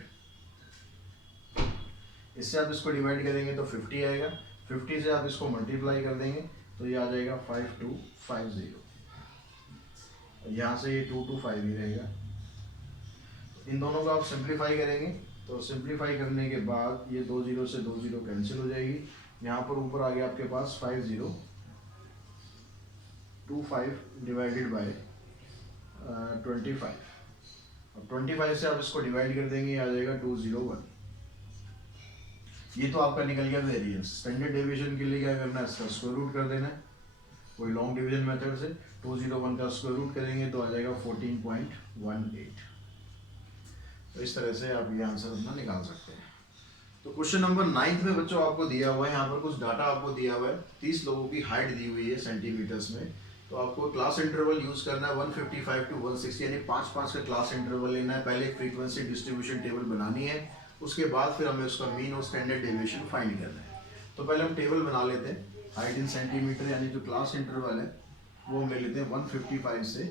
इससे आप इसको डिवाइड करेंगे तो 50 आएगा, 50 से आप इसको मल्टीप्लाई कर देंगे तो ये आ जाएगा 5250। यहाँ से ये 225 ही रहेगा। इन दोनों को आप सिंप्लीफाई करेंगे तो सिंप्लीफाई करने के बाद ये 2 0 से 2 0 कैंसिल हो जाएगी। यहाँ पर ऊपर आ गया आपके पास 5025 डिवाइडेड बाय 25। अब 25 से आप इसको डिवाइड कर देंगे, आ जाएगा 201। ये तो आपका निकल गया वेरिएंस। स्टैंडर्ड डेविएशन के लिए क्या करना है, इसका स्क्वायर रूट कर देना है। कोई लॉन्ग डिवीजन मेथड से 201 का स्क्वायर रूट करेंगे तो आ जाएगा 14.18। तो इस तरह से आप ये आंसर अपना निकाल सकते हैं। तो क्वेश्चन नंबर 9 में बच्चों आपको दिया हुआ है, यहाँ पर कुछ डाटा आपको दिया हुआ है। 30 लोगों की हाइट दी हुई है सेंटीमीटर्स में, तो आपको क्लास इंटरवल यूज करना है 155 to 160 यानी 5-5 का क्लास इंटरवल लेना है। पहले फ्रीक्वेंसी डिस्ट्रीब्यूशन टेबल बनानी है, उसके बाद फिर हमें उसका मीन और स्टैंडर्ड डेविएशन फाइंड करना है। तो पहले हम टेबल बना लेते हैं। हाइट इन सेंटीमीटर यानी जो क्लास इंटरवल है वो हम ले लेते हैं 155 से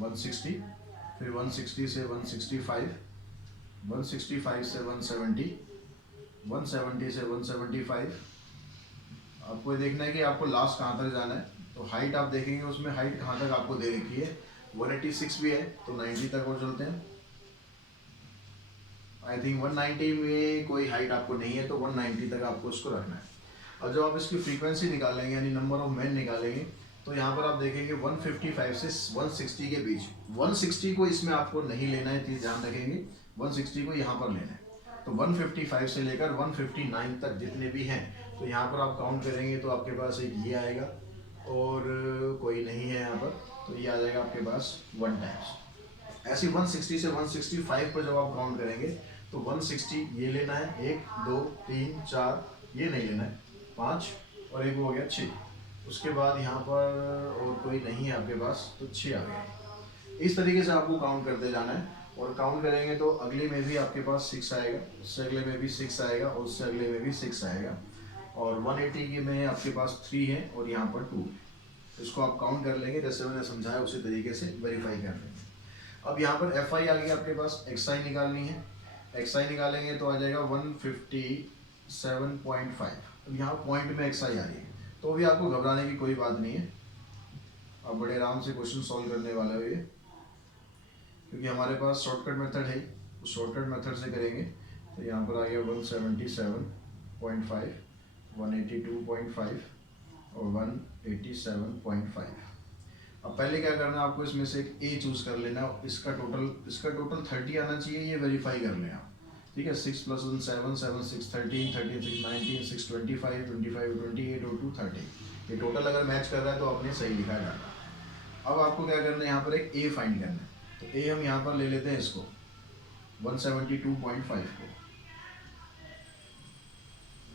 160, फिर 160 से 165, 165 से 170, 170 से 175। आपको देखना है कि आपको लास्ट कहाँ तक जाना है। तो हाइट आप देखेंगे उसमें हाइट कहाँ तक आपको दे रखी है, 186 भी है तो 90 तक और चलते हैं। आई थिंक 190 में कोई हाइट आपको नहीं है तो 190 तक आपको इसको रखना है। और जब आप इसकी फ्रीक्वेंसी निकालेंगे यानी नंबर ऑफ मैन निकालेंगे तो यहाँ पर आप देखेंगे 155 से 160 के बीच, 160 को इसमें आपको नहीं लेना है, चीज़ ध्यान रखेंगे, 160 को यहाँ पर लेना है। तो 155 से लेकर 159 तक जितने भी हैं तो यहाँ पर आप काउंट करेंगे तो आपके पास एक ये आएगा और कोई नहीं है यहाँ पर, तो ये आ जाएगा आपके पास 1 टाइम्स। ऐसे 160 से 165 पर जब आप काउंट करेंगे तो 160 ये लेना है, 1 2 3 4, ये नहीं लेना है, 5 और एक हो गया 6। उसके बाद यहाँ पर और कोई नहीं है आपके पास तो 6 आ गया। इस तरीके से आपको काउंट करते जाना है और काउंट करेंगे तो अगले में भी आपके पास 6 आएगा, उससे अगले में भी 6 आएगा और उससे अगले में भी 6 आएगा और 180 के में आपके पास 3 है और यहाँ पर 2। इसको आप काउंट कर लेंगे जैसे मैंने समझाया उसी तरीके से वेरीफाई कर लेंगे। अब यहाँ पर एफ आई आ गया आपके पास, एक्स आई निकालनी है। एक्स आई निकालेंगे तो आ जाएगा 157.5। अब यहाँ पॉइंट में एक्स आई आ रही है तो भी आपको घबराने की कोई बात नहीं है, आप बड़े आराम से क्वेश्चन सॉल्व करने वाले हो ये, क्योंकि हमारे पास शॉर्टकट मेथड है, उस शॉर्टकट मेथड से करेंगे। तो यहाँ पर आ गया 177.5, 182.5 और 187.5। अब पहले क्या करना है आपको, इसमें से एक ए चूज कर लेना है। इसका टोटल 30 आना चाहिए, ये वेरीफाई कर लें आप, ठीक है। 6 + 1 7, 7 6 13, 13 6 19, 6 25, 25 28 और 2 30। ये टोटल अगर मैच कर रहा है तो आपने सही लिखा है डाटा। अब आपको क्या करना है, यहाँ पर एक ए फाइंड करना है। तो ए हम यहाँ पर ले लेते हैं इसको 172.5 को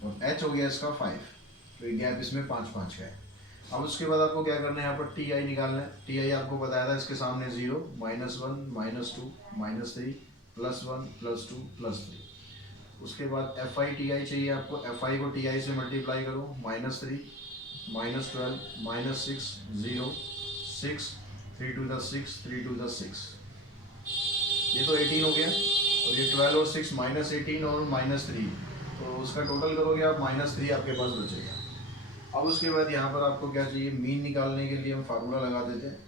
और एच हो गया इसका 5, तो ये गैप इसमें 5 का है। अब उसके बाद आपको क्या करना है, यहाँ पर टी आई निकालना है। टी आई आपको बताया था इसके सामने 0, -1 -2 -3 +1 +2 +3। उसके बाद एफ आई टी आई चाहिए आपको, एफ आई को टी आई से मल्टीप्लाई करो, -3 -12 -6 0 6 3 2 6 3 2 6। ये तो 18 हो गया और ये 12 और 6 -18 और -3, तो उसका टोटल करोगे आप -3 आपके पास बचेगा। अब उसके बाद यहाँ पर आपको क्या चाहिए, मीन निकालने के लिए हम फार्मूला लगा देते हैं।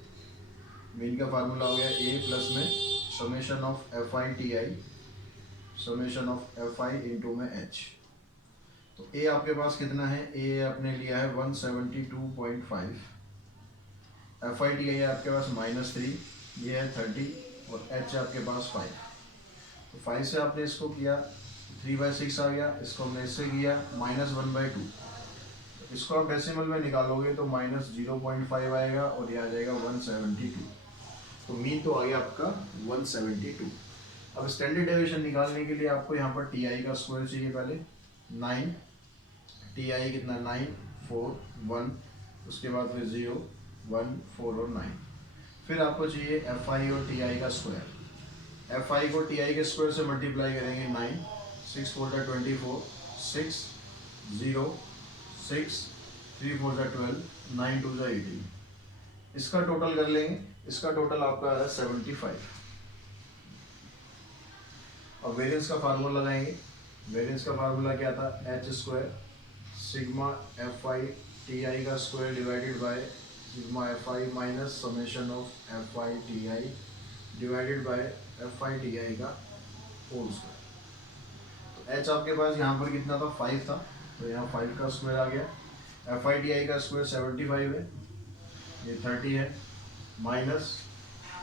मीन का फार्मूला हो गया ए प्लस में summation of F I T I summation of F I into में एच। तो ए आपके पास कितना है, ए आपने लिया है 172.5, एफ आई टी आई आपके पास -3, ये है 30 और एच आपके पास 5। तो 5 से आपने इसको किया 3/6 आ गया, इसको हमने इससे किया -1/2। इसको आप डेसिमल में निकालोगे तो -0.5 आएगा और ये आ जाएगा 172। तो मीन तो आ गया आपका 172। अब स्टैंडर्ड डेविएशन निकालने के लिए आपको यहाँ पर टी आई का स्क्वायर चाहिए पहले, 9, टी आई कितना 9 4 1, उसके बाद फिर 0 1 4 और 9। फिर आपको चाहिए एफ आई और टी आई का स्क्वायर। एफ आई को टी आई के स्क्वायर से मल्टीप्लाई करेंगे 9, 6 4 24, 6 0 6 3 4 12, 9 2 18। इसका टोटल कर लेंगे, इसका टोटल आपका आ रहा है 75। अब वेरिएंस का फार्मूला लगाएंगे। वेरिएंस का फार्मूला क्या था, H square sigma F I T I का square divided by sigma F I minus summation of F I T I divided by F I T I का होल स्क्वायर। तो H आपके पास यहाँ पर कितना था, 5 था, तो यहाँ 5 का स्क्वायर आ गया। एफ आई टी आई का स्क्वायर 75 है, ये 30 है, माइनस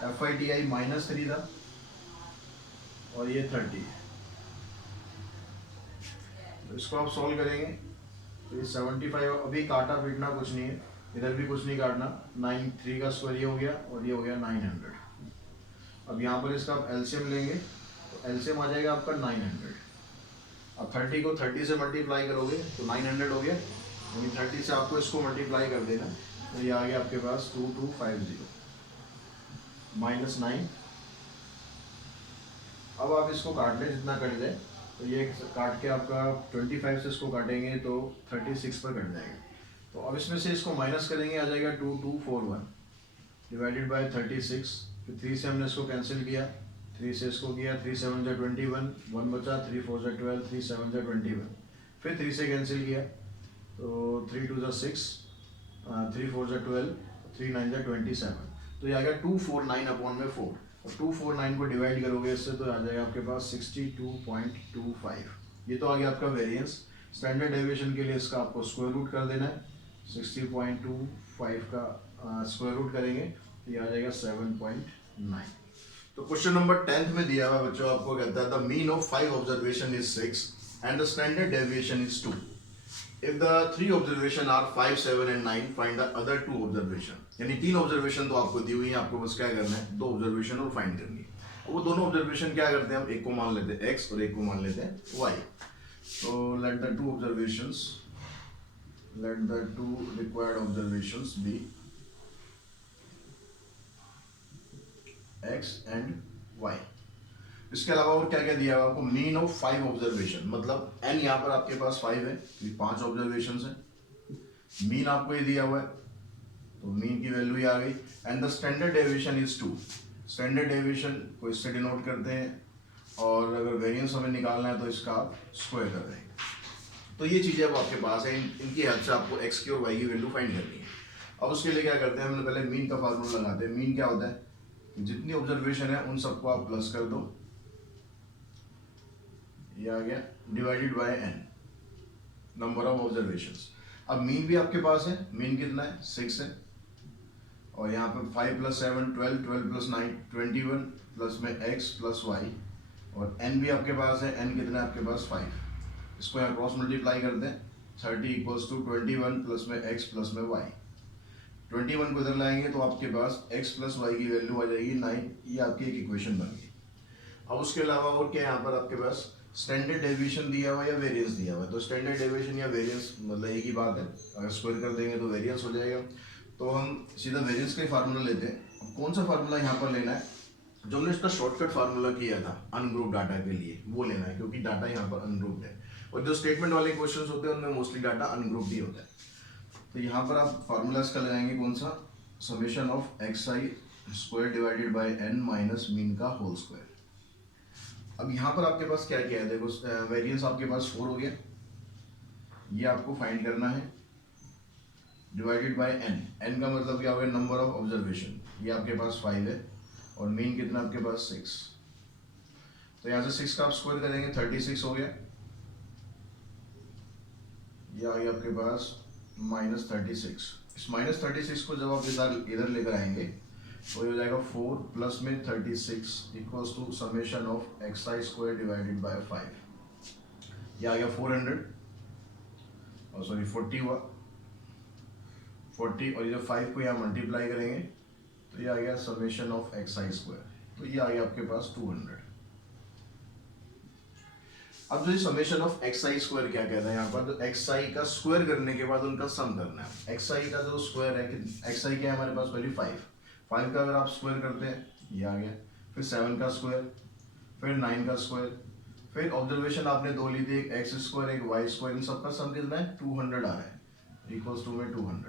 एफ आई टी आई -3 था और ये 30 है। तो इसको आप सॉल्व करेंगे तो ये 75, अभी काटा पीटना कुछ नहीं है, इधर भी कुछ नहीं काटना। 9 3 का स्क्वायर ये हो गया और ये हो गया 900। अब यहाँ पर इसका आप एलसीएम लेंगे तो एलसीएम आ जाएगा आपका 900। अब 30 को 30 से मल्टीप्लाई करोगे तो 900 हो गया, यानी 30 से आपको इसको मल्टीप्लाई कर देना, तो ये आ गया आपके पास 2250 -9। अब आप इसको काट लें, जितना कट जाए, तो ये काट के आपका 25 से इसको काटेंगे तो 36 पर कट जाएगा। तो अब इसमें से इसको माइनस करेंगे, आ जाएगा 2241 डिवाइडेड बाय 36। फिर 3 से हमने इसको कैंसिल किया, 3 से इसको किया, 3 7 21, 1 बचा, 3 4 12, 3 7 21। फिर 3 से कैंसिल किया तो 3 2 6, 3 4 12, 3 9 27। तो ये आ गया 249 अपॉन में 4, और 249 को डिवाइड करोगे इससे तो आ जाएगा आपके पास 62.25। ये तो आ गया आपका वेरिएंस। स्टैंडर्ड डेविएशन के लिए इसका आपको स्क्वायर रूट कर देना है, 60.25 का स्क्वायर रूट करेंगे तो ये आ जाएगा 7.9। तो क्वेश्चन नंबर 10th में दिया हुआ बच्चों, आपको कहता है the mean of 5 observation is 6 and the standard deviation is 2। If the 3 observation are 5, 7 and 9, find the other 2 observation। यानी 3 ऑब्जर्वेशन तो आपको दी हुई है, आपको बस क्या करना है, 2 ऑब्जर्वेशन और फाइंड करनी है। वो दोनों ऑब्जर्वेशन क्या करते हैं, हम एक को मान लेते हैं x और एक को मान लेते हैं y। तो let the two required observations be x and y। इसके अलावा और क्या क्या दिया हुआ आपको, मीन ऑफ 5 ऑब्जर्वेशन, मतलब n यहाँ पर आपके पास 5 है, ये 5 ऑब्जर्वेशन है। मीन आपको ये दिया हुआ है तो मीन की वैल्यू ही आ गई। And the standard deviation is 2। Standard deviation को इससे डिनोट करते हैं, और अगर वेरिएंस हमें निकालना है तो इसका आप स्क्वायर कर देंगे। तो ये चीज़ें अब आपके पास है, इनकी हेल्प से आपको x की और y की वैल्यू फाइंड करनी है। अब उसके लिए क्या करते हैं, हमने पहले मीन का फार्मूला लगाते हैं। मीन क्या होता है, जितनी ऑब्जर्वेशन है उन सबको आप प्लस कर दो, ये आ गया, divided by n, number of observations. अब मीन भी आपके पास है, मीन कितना है 6 है, और यहाँ पे 5 + 7 12, 12 + 9 21, प्लस में x + y, और n भी आपके पास है, n कितना है आपके पास 5। इसको यहाँ क्रॉस मल्टीप्लाई करते हैं, 30 = 21 प्लस में x प्लस में y। 21 को इधर लाएंगे तो आपके पास x + y की वैल्यू आ जाएगी 9। ये आपकी एक इक्वेशन बन गई। अब उसके अलावा और क्या यहाँ पर आपके पास, स्टैंडर्ड डेविएशन दिया हुआ या वेरिएंस दिया हुआ है। तो स्टैंडर्ड डेविएशन या वेरिएंस मतलब एक ही बात है, अगर स्क्वायर कर देंगे तो वेरिएंस हो जाएगा। तो हम सीधा वेरिएंस का ही फार्मूला लेते हैं। कौन सा फार्मूला यहाँ पर लेना है, जो हमने इसका शॉर्टकट फार्मूला किया था अनग्रुप डाटा के लिए, वो लेना है, क्योंकि डाटा यहाँ पर अनग्रुप्ड है, और जो स्टेटमेंट वाले क्वेश्चन होते हैं उनमें मोस्टली डाटा अनग्रुप्ड ही होता है। तो यहाँ पर आप फार्मूला इसका लगाएंगे कौन सा, summation of xi² divided by n minus mean का होल स्क्वायर। अब यहाँ पर आपके पास क्या क्या है, देखो वेरिएंस आपके पास 4 हो गया, ये आपको फाइंड करना है, डिवाइडेड बाय n। n का मतलब क्या हो गया, नंबर ऑफ ऑब्जर्वेशन, ये आपके पास 5 है, और मीन कितना आपके पास 6। तो यहाँ से 6 का आप स्क्वायर करेंगे 36 हो गया, ये आ गया आपके पास -36। इस -36 को जब आप इधर लेकर आएंगे तो ये हो जाएगा 4 प्लस में 36 equals to summation of xi² divided by 5। ये आ गया 400, और सॉरी 40 हुआ, 40, और ये जो 5 को यहाँ मल्टीप्लाई करेंगे तो ये आ गया समेशन ऑफ xi², तो ये आ गया आपके पास 200। अब जो समेशन ऑफ xi² क्या कहता है यहाँ पर, तो xi का स्क्वायर करने के बाद उनका सम करना है। xi का जो स्क्वायर है, xi क्या है हमारे पास वैल्यू 5 का अगर आप स्क्वायर करते हैं ये आ गया, फिर 7 का स्क्वायर, फिर 9 का स्क्वायर, फिर ऑब्जर्वेशन आपने 2 ली थी, एक x², एक y², इन सबका सम कितना है 200 आ रहा है, इक्वल्स टू में 200।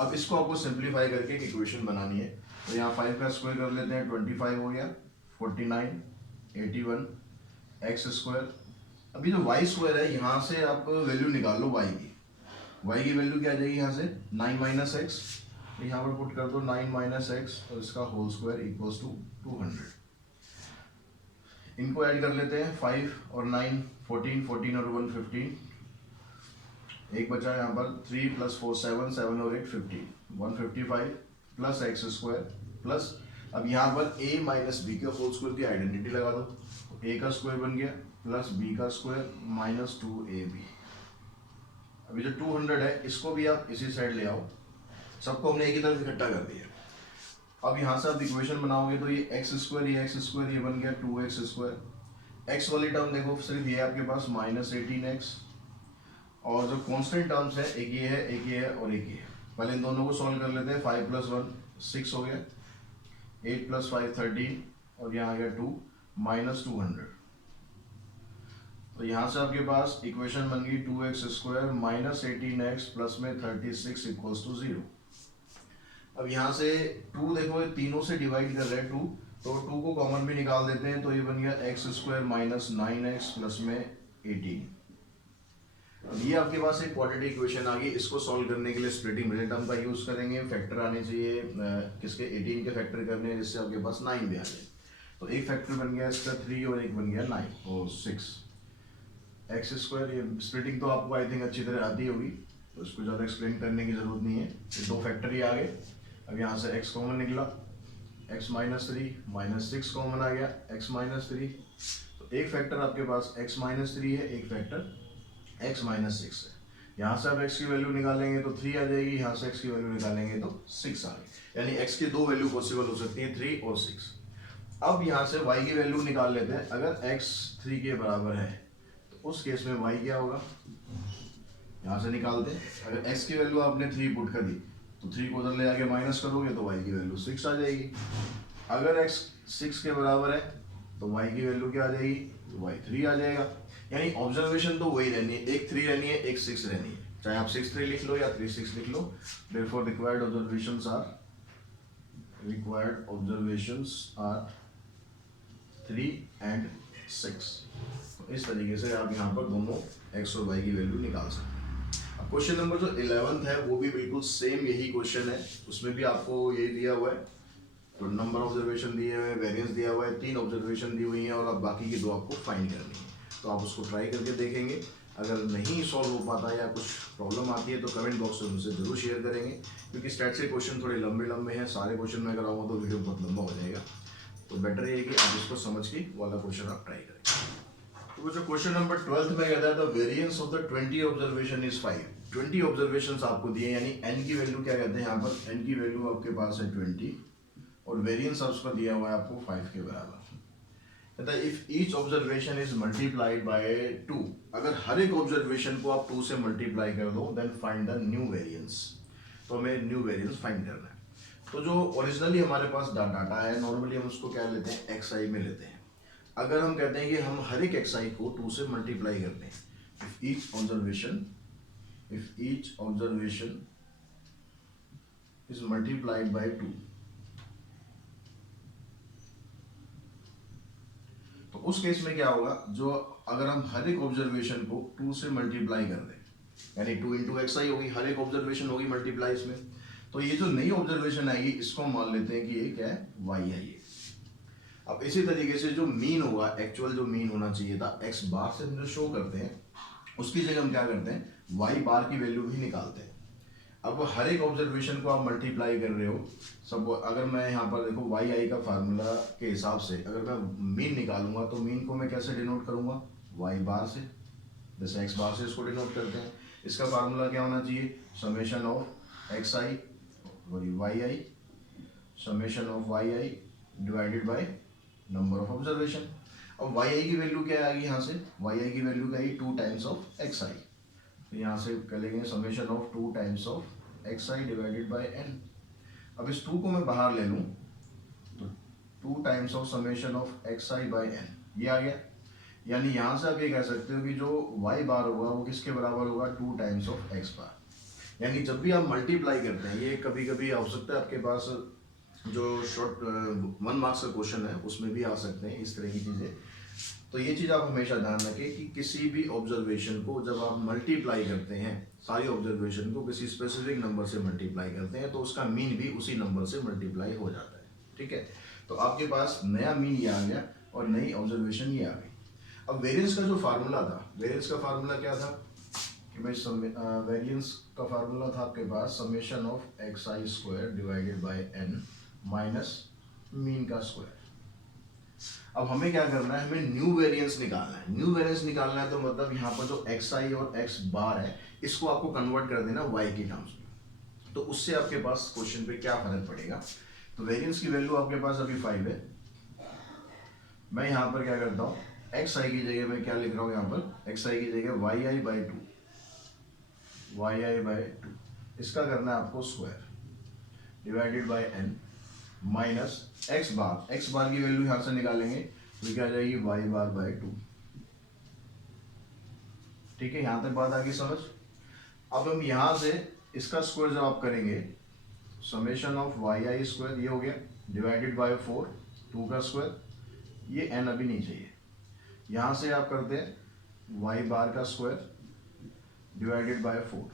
अब इसको आपको सिंप्लीफाई करके एक इक्वेशन बनानी है। तो यहाँ 5 का स्क्वायर कर लेते हैं, 25 हो गया, 49, 81 x²। अभी जो y² है यहाँ से आप वैल्यू निकाल लो y की वैल्यू क्या आ जाएगी यहाँ से 9 - x, यहाँ पर पुट कर दो 9 - x और इसका होल स्क्वायर इक्वल्स टू 200। इनको ऐड कर लेते हैं, 5 और 9 14, 14 और 1 15, एक बचा यहाँ पर 3 + 4 7, 7 और 8 15, 155 प्लस x² प्लस, अब यहाँ पर a - b के होल स्क्वायर की आइडेंटिटी लगा दो, a का स्क्वायर बन गया प्लस b का स्क्वायर माइनस 2ab। अभी जो 200 है इसको भी आप इसी साइड ले आओ, सबको हमने एक ही तरफ इकट्ठा कर दिया। अब यहाँ से आप इक्वेशन बनाओगे तो ये x², ये x², ये बन गया 2x²। x वाली टर्म देखो सिर्फ ये आपके पास -18x, और जो कांस्टेंट टर्म्स है एक ये है, एक ये है और एक ये है। पहले इन दोनों को सॉल्व कर लेते हैं, 5 + 1 6 हो गया, 8 + 5 13, और यहाँ आ गया 2 -200। तो यहाँ से आपके पास इक्वेशन बन गई 2x² - 18x प्लस में 36 इक्वल्स टू 0। अब यहाँ से 2 देखो ये तीनों से डिवाइड कर रहे हैं 2, तो 2 को कॉमन भी निकाल देते हैं, तो ये बन गया x² - 9x प्लस में 18। अब ये आपके पास एक क्वाड्रेटिक इक्वेशन आ गई, इसको सॉल्व करने के लिए स्प्लिटिंग मिडिल टर्म का यूज करेंगे। फैक्टर आने चाहिए किसके 18 के फैक्टर करने हैं जिससे आपके पास 9 भी आ जाए। तो एक फैक्टर बन गया इसका 3 और एक बन गया 9 और 6 एक्स स्क्वायर। ये स्प्लिटिंग तो आपको आई थिंक अच्छी तरह आती होगी, तो इसको ज़्यादा एक्सप्लेन करने की जरूरत नहीं है। ये दो फैक्टर ही आ गए। अब यहाँ से x कॉमन निकला, x माइनस 3 माइनस 6 कॉमन आ गया, x माइनस 3। तो एक फैक्टर आपके पास x माइनस 3 है, एक फैक्टर x माइनस 6 है। यहाँ से आप x की वैल्यू निकालेंगे तो 3 आ जाएगी, यहाँ से x की वैल्यू निकालेंगे तो 6 आ गई। यानी x की दो वैल्यू पॉसिबल हो सकती है, 3 और 6। अब यहाँ से y की वैल्यू निकाल लेते हैं। अगर x 3 के बराबर है तो उस केस में y क्या होगा, यहाँ से निकालते हैं। अगर x की वैल्यू आपने 3 पुट कर दी तो 3 को उधर ले जाके माइनस करोगे तो y की वैल्यू 6 आ जाएगी। अगर x 6 के बराबर है तो y की वैल्यू क्या आ जाएगी, तो y 3 आ जाएगा। यानी ऑब्जर्वेशन तो वही रहनी है, एक 3 रहनी है, एक 6 रहनी है, चाहे आप 6 3 लिख लो या 3 6 लिख लो। Therefore required observations are 3 and 6। तो इस तरीके से आप यहाँ पर दोनों x और y की वैल्यू निकाल सकते हैं। अब क्वेश्चन नंबर जो 11th है वो भी बिल्कुल सेम यही क्वेश्चन है। उसमें भी आपको यही दिया हुआ है, तो नंबर ऑब्जर्वेशन दिए हुए हैं, वेरिएंस दिया हुआ है, 3 ऑब्जर्वेशन दी हुई हैं और अब बाकी की दो आपको फाइंड करनी है। तो आप उसको ट्राई करके देखेंगे। अगर नहीं सॉल्व हो पाता या कुछ प्रॉब्लम आती है तो कमेंट बॉक्स में मुझसे जरूर शेयर करेंगे, क्योंकि स्टैट्स के क्वेश्चन थोड़े लंबे लंबे हैं। सारे क्वेश्चन मैं कराऊंगा तो वीडियो बहुत लंबा हो जाएगा, तो बेटर ये है कि आप इसको समझ के वाला क्वेश्चन आप ट्राई करें। तो वो जो क्वेश्चन नंबर 12th में कहता है the variance of the 20 observation is 5। 20 observations आपको दिए, यानी n की वैल्यू क्या कहते हैं यहाँ पर, n की वैल्यू आपके पास है 20 और वेरिएंस उसका दिया हुआ है आपको 5 के बराबर। कहता है if each observation is multiplied by 2, अगर हर एक ऑब्जर्वेशन को आप 2 से मल्टीप्लाई कर दो then find the new variance. तो हमें न्यू वेरिएंस फाइंड करना है। तो जो ओरिजिनली हमारे पास डाटा है, नॉर्मली हम उसको क्या लेते हैं, xi में लेते हैं। अगर हम कहते हैं कि हम हर एक xi को 2 से मल्टीप्लाई करते हैं, if each observation is multiplied by 2, तो उस केस में क्या होगा, जो अगर हम हर एक ऑब्जर्वेशन को 2 से मल्टीप्लाई कर दें, यानी 2 इंटू xi होगी, हर एक ऑब्जर्वेशन होगी मल्टीप्लाई इसमें, तो ये जो नई ऑब्जर्वेशन आएगी इसको हम मान लेते हैं कि ये क्या है, y है ये। अब इसी तरीके से जो मीन होगा, एक्चुअल जो मीन होना चाहिए था x बार से हम जो शो करते हैं, उसकी जगह हम क्या करते हैं, y बार की वैल्यू भी निकालते हैं। अब हर एक ऑब्जर्वेशन को आप मल्टीप्लाई कर रहे हो सब, अगर मैं यहाँ पर देखो yi का फार्मूला के हिसाब से अगर मैं मीन निकालूंगा तो मीन को मैं कैसे डिनोट करूंगा, y बार से, जैसे x बार से इसको डिनोट करते हैं। इसका फार्मूला क्या होना चाहिए, summation of xi yi summation of yi divided by number of observation. अब yi की वैल्यू क्या आएगी, यहाँ से yi की वैल्यू क्या आएगी, 2 टाइम्स ऑफ xi। तो यहाँ से कर लेंगे summation of 2 times of xi divided by n। अब इस 2 को मैं बाहर ले लूँ तो 2 times of summation of xi by n ये आ गया। यानी यहाँ से आप ये कह सकते हो कि जो y बार होगा वो किसके बराबर होगा, 2 टाइम्स ऑफ x बार। यानी जब भी आप मल्टीप्लाई करते हैं, ये कभी कभी हो सकता है आपके पास जो शॉर्ट 1 मार्क्स का क्वेश्चन है उसमें भी आ सकते हैं इस तरह की चीज़ें। तो ये चीज़ आप हमेशा ध्यान रखें कि किसी भी ऑब्जर्वेशन को जब आप मल्टीप्लाई करते हैं, सारी ऑब्जर्वेशन को किसी स्पेसिफिक नंबर से मल्टीप्लाई करते हैं तो उसका मीन भी उसी नंबर से मल्टीप्लाई हो जाता है। ठीक है, तो आपके पास नया मीन ये आ गया और नई ऑब्जर्वेशन ये आ गई। अब वेरिएंस का जो फार्मूला था, वेरिएंस का फार्मूला क्या था कि भाई वेरिएंस का फार्मूला था आपके पास summation of xi square divided by n minus mean का स्क्वायर। अब हमें क्या करना है, हमें न्यू वेरिएंस निकालना है। न्यू वेरिएंस निकालना है तो मतलब यहाँ पर जो xi और x बार है इसको आपको कन्वर्ट कर देना y की टर्म्स में। तो उससे आपके पास क्वेश्चन पे क्या फर्क पड़ेगा। तो वेरिएंस की वैल्यू आपके पास अभी 5 है। मैं यहाँ पर क्या करता हूँ, xi की जगह मैं क्या लिख रहा हूँ, यहाँ पर xi की जगह yi बाई 2, इसका करना है आपको square divided by n minus x बार की वैल्यू यहाँ से निकालेंगे तो क्या आ जाएगी, y बार बाय 2। ठीक है, यहाँ तक बात आ गई समझ। अब हम यहाँ से इसका स्क्वायर जब आप करेंगे, समेशन ऑफ yi स्क्वायर ये हो गया डिवाइडेड बाय 4, 2 का स्क्वायर, ये n अभी नहीं चाहिए। यहाँ से आप करते हैं y बार का स्क्वायर डिवाइडेड बाय 4।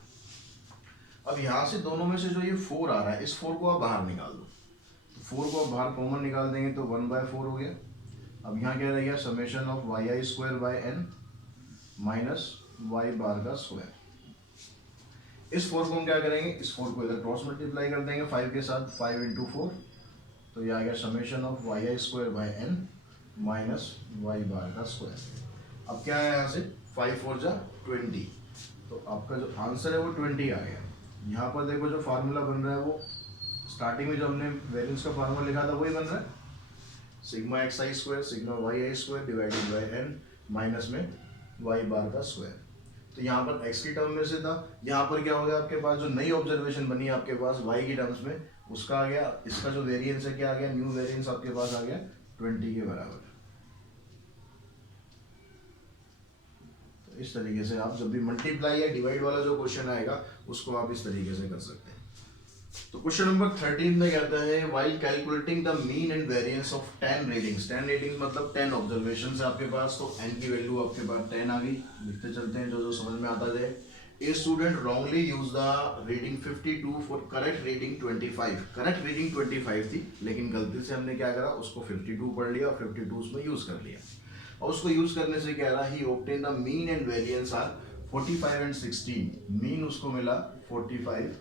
अब यहाँ से दोनों में से जो ये 4 आ रहा है, इस 4 को आप बाहर निकाल दो। तो 4 को आप बाहर कॉमन निकाल देंगे तो 1/4 हो गया। अब यहाँ क्या रह गया, summation of yi square by n minus y बार का स्क्वायर। इस 4 को हम क्या करेंगे, इस 4 को इधर क्रॉस मल्टीप्लाई कर देंगे 5 के साथ, 5 इंटू 4, तो ये आ गया summation of yi square by n minus y बार का स्क्वायर। अब क्या है यहाँ से 5 4 जा 20, तो आपका जो आंसर है वो 20 आ गया। यहाँ पर देखो जो फार्मूला बन रहा है वो स्टार्टिंग में जो हमने वेरिएंस का फार्मूला लिखा था वही बन रहा है, sigma x I square sigma y i square divided by n minus में वाई बार का स्क्वायर। तो यहाँ पर एक्स की टर्म में से था, यहाँ पर क्या हो गया आपके पास जो नई ऑब्जर्वेशन बनी आपके पास वाई की टर्म्स में उसका आ गया, इसका जो वेरिएंस है क्या आ गया, न्यू वेरिएंस आपके पास आ गया 20 के बराबर। तो इस तरीके से आप जब भी मल्टीप्लाई या डिवाइड वाला जो क्वेश्चन आएगा उसको आप इस तरीके से कर सकते हैं। तो क्वेश्चन नंबर 13 में कहता है while calculating the mean and variance of 10 readings. 10 readings मतलब 10 ऑब्जर्वेशंस है आपके पास, तो n की वैल्यू आपके पास 10 आ गई। लिखते चलते हैं जो जो समझ में आता जाए। A student wrongly use the reading 52 for correct reading 25। Correct reading 25 थी लेकिन गलती से हमने क्या करा, उसको 52 पढ़ लिया और 52 उसमें यूज कर लिया। और उसको यूज करने से क्या रहा, he obtained the mean and variance are 45 and 16। Mean उसको मिला 45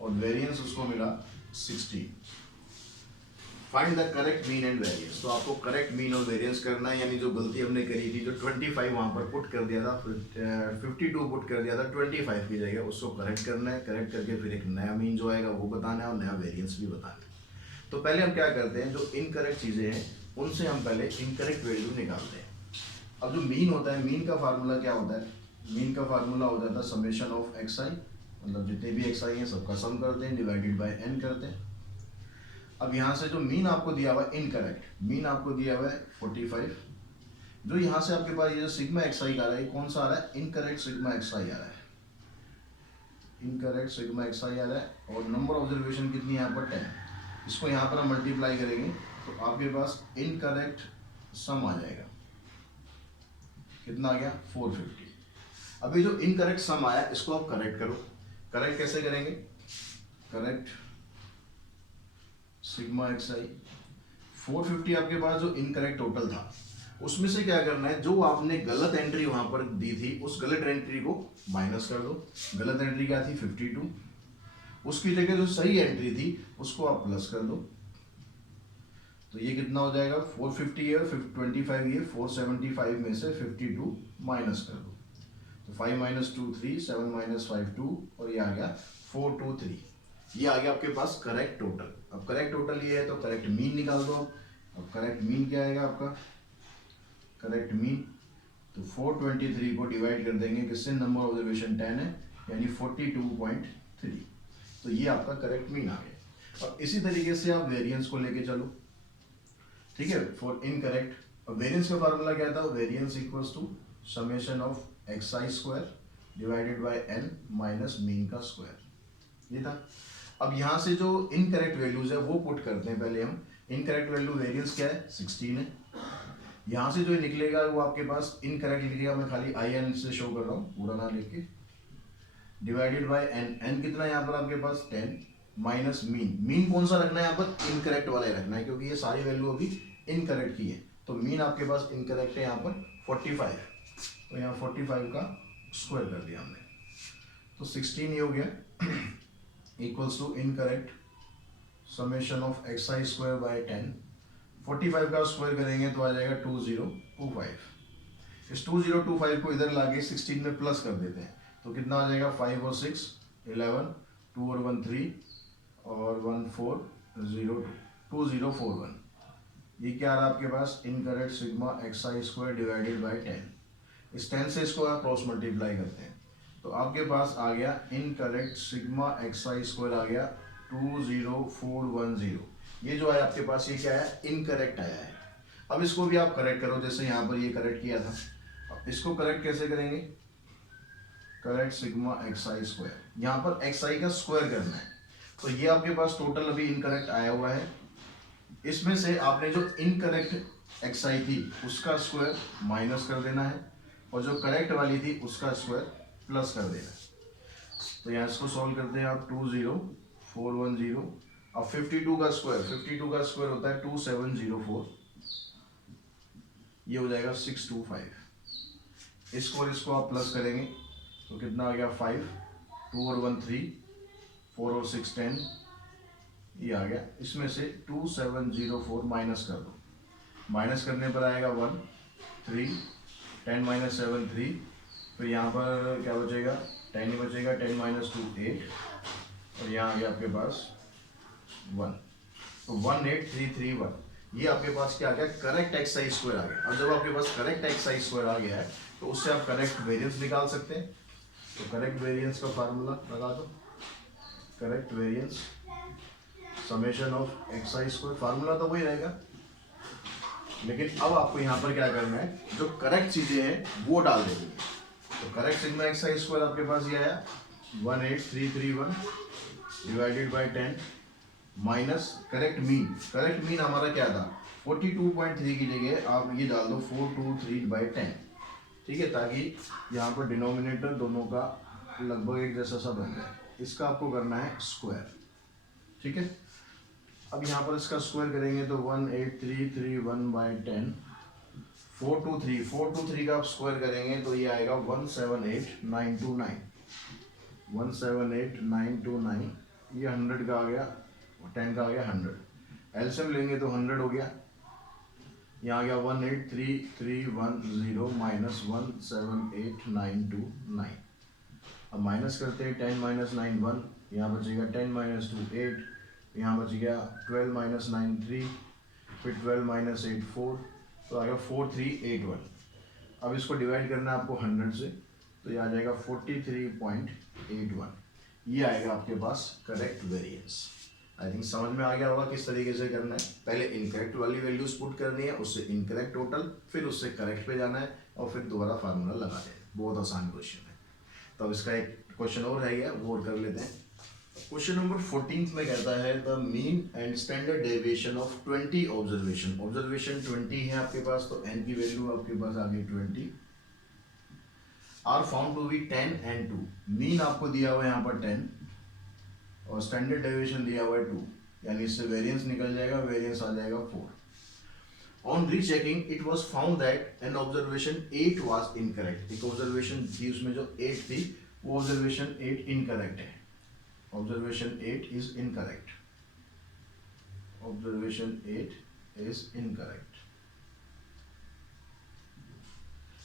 और वेरिएंस उसको मिला 16। Find the correct mean and variance. तो आपको करेक्ट मीन और वेरिएंस करना है, यानी जो गलती हमने करी थी, जो 25 वहां पर पुट कर दिया था, 52 पुट कर दिया था 25 की जगह, उसको करेक्ट करना है। करेक्ट करके फिर एक नया मीन जो आएगा वो बताना है और नया वेरिएंस भी बताना है। तो पहले हम क्या करते हैं, जो इनकरेक्ट चीजें हैं उनसे हम पहले इनकरेक्ट वैल्यू निकालते हैं। अब जो मीन होता है, मीन का फार्मूला क्या होता है, मीन का फार्मूला हो जाता है समेशन ऑफ एक्स आई, मतलब जितने भी एक्स आई हैं सबका सम करते हैं डिवाइडेड बाय एन करते हैं। अब यहाँ से जो मीन आपको दिया हुआ है इनकरेक्ट, मीन आपको दिया हुआ है 45। जो यहाँ से आपके पास ये जो सिग्मा एक्स आई आ रहा है, कौन सा आ रहा है, इनकरेक्ट सिग्मा एक्स आई आ रहा है, इनकरेक्ट सिग्मा एक्स आई आ रहा है। और नंबर ऑब्जर्वेशन कितनी है यहाँ पर 10। इसको यहाँ पर हम मल्टीप्लाई करेंगे तो आपके पास इनकरेक्ट सम आ जाएगा, कितना आ गया 450। अभी जो इनकरेक्ट सम आया इसको आप करेक्ट करो। करेक्ट कैसे करेंगे, करेक्ट सिग्मा एक्स आई 450 आपके पास जो इनकरेक्ट टोटल था उसमें से क्या करना है, जो आपने गलत एंट्री वहां पर दी थी उस गलत एंट्री को माइनस कर दो। गलत एंट्री क्या थी 52, उसकी जगह जो सही एंट्री थी उसको आप प्लस कर दो। तो ये कितना हो जाएगा 450 है, 25 ये 475 में से 52 माइनस कर दो। तो 5 - 2 3, 7 - 5 2 और ये आ गया 4 2 3। ये आ गया आपके पास करेक्ट टोटल। अब करेक्ट टोटल ये है तो करेक्ट मीन निकाल दो। अब करेक्ट मीन क्या आएगा आपका, करेक्ट मीन तो 423 को डिवाइड कर देंगे किससे, नंबर ऑब्जर्वेशन 10 है यानी 42.3। तो ये आपका करेक्ट मीन आ गया। अब इसी तरीके से आप वेरिएंस को लेके चलो, ठीक है। फॉर इनकरेक्ट वेरिएंस का फार्मूला क्या था, variance equals to summation of x I square divided by n minus mean का स्क्वायर, ये था। अब यहाँ से जो इनकरेक्ट वैल्यूज है वो पुट करते हैं पहले हम। इनकरेक्ट वैल्यू वेरिएंस क्या है 16 है। यहाँ से जो निकलेगा वो आपके पास इनकरेक्ट लिखेगा, मैं खाली आई एन से शो कर रहा हूँ पूरा ना लिख के, डिवाइडेड बाय एन। एन कितना है यहाँ पर आपके पास 10 माइनस मीन। मीन कौन सा रखना है यहाँ पर, इनकरेक्ट वाला रखना है क्योंकि ये सारी वैल्यू अभी इनकरेक्ट की है। तो मीन आपके पास इनकरेक्ट है यहाँ पर 45, तो यहाँ 45 का स्क्वायर कर दिया हमने, तो 16 ये हो गया equals to incorrect summation of x I square by 10। 45 का स्क्वायर करेंगे तो आ जाएगा 2025। इस 2025 को इधर लाके 16 में प्लस कर देते हैं तो कितना आ जाएगा 5 और 6 11, 2 और 1 3 और 1 4 0 2 2041। ये क्या आ रहा है आपके पास, incorrect sigma x I square divided by 10। इस 10 से इसको आप क्रॉस मल्टीप्लाई करते हैं तो आपके पास आ गया इनकरेक्ट सिग्मा एक्स आई स्क्वायर आ गया 20410। ये जो है आपके पास ये क्या है, इनकरेक्ट आया है। अब इसको भी आप करेक्ट करो, जैसे यहाँ पर ये करेक्ट किया था। अब इसको करेक्ट कैसे करेंगे, करेक्ट सिग्मा एक्स आई स्क्वायर, यहाँ पर एक्स आई का स्क्वायर करना है। तो ये आपके पास टोटल अभी इनकरेक्ट आया हुआ है, इसमें से आपने जो इनकरेक्ट एक्स आई थी उसका स्क्वायर माइनस कर देना है और जो करेक्ट वाली थी उसका स्क्वायर प्लस कर देना। तो यहाँ इसको सॉल्व करते हैं आप 20410। अब 52 का स्क्वायर होता है 2704, ये हो जाएगा 625। इसको और इसको आप प्लस करेंगे तो कितना आ गया 5, 2 और 1 3, 4 और 6 10, ये आ गया। इसमें से 2704 माइनस कर दो, माइनस करने पर आएगा 1 3, 10 माइनस 7 3, फिर यहाँ पर क्या बचेगा 10 ही बचेगा, 10 माइनस 2 8, और यहाँ आ गया आपके पास 1, तो 18331। ये आपके पास क्या आ गया, करेक्ट एक्स आई स्क्वायर आ गया। अब जब आपके पास करेक्ट एक्स आई स्क्वायर आ गया है तो उससे आप करेक्ट वेरिएंस निकाल सकते हैं। तो करेक्ट वेरिएंस का फार्मूला लगा दो, correct variance summation of x I square, formula तो वही रहेगा, लेकिन अब आपको यहाँ पर क्या करना है, जो करेक्ट चीजें हैं वो डाल देनी है। तो करेक्ट सिग्मा एक्स आई स्क्वायर आपके पास ये आया 18331 divided by 10 minus correct mean हमारा क्या था 42.3 की जगह आप ये डाल दो 423/10, ठीक है, ताकि यहाँ पर डिनोमिनेटर दोनों का लगभग एक जैसा सा बन जाए। इसका आपको करना है स्क्वायर, ठीक है। अब यहाँ पर इसका स्क्वायर करेंगे तो 18331/10, 423 का आप स्क्वायर करेंगे तो ये आएगा 178929, 178929, ये 100 का आ गया, 10 का आ गया 100, एलसीएम लेंगे तो 100 हो गया, यहाँ आ गया 18331 माइनस 178929। अब माइनस करते हैं 10 माइनस 9 1, यहाँ बचेगा 10 माइनस 2 8, यहाँ बच गया 12 माइनस 9 3, फिर 12 माइनस 8 4, तो आ गया 4381। अब इसको डिवाइड करना है आपको 100 से, तो ये आ जाएगा 43.81, ये आएगा आपके पास करेक्ट वेरिएंस। आई थिंक समझ में आ गया होगा किस तरीके से करना है। पहले इनकरेक्ट वाली वैल्यूज पुट करनी है, उससे इनकरेक्ट टोटल, फिर उससे करेक्ट पे जाना है और फिर दोबारा फार्मूला लगा देना। बहुत आसान क्वेश्चन है। तो अब इसका एक क्वेश्चन और है गया, वो और कर लेते हैं। क्वेश्चन नंबर 14 में कहता है the mean and standard deviation of 20 observation. Observation 20 है आपके पास, तो n की वैल्यू आपके पास आ गई 20, are found to be 10 and 2। Mean आपको दिया हुआ है यहाँ पर 10 और स्टैंडर्ड डेविएशन दिया हुआ है 2, यानी इससे वेरिएंस निकल जाएगा, वेरिएंस आ जाएगा 4। On rechecking it was found that an observation 8 was incorrect. एक ऑब्जर्वेशन थी उसमें जो 8 थी, वो ऑब्जर्वेशन 8 इनकरेक्ट है। Observation 8 is incorrect, observation 8 is incorrect.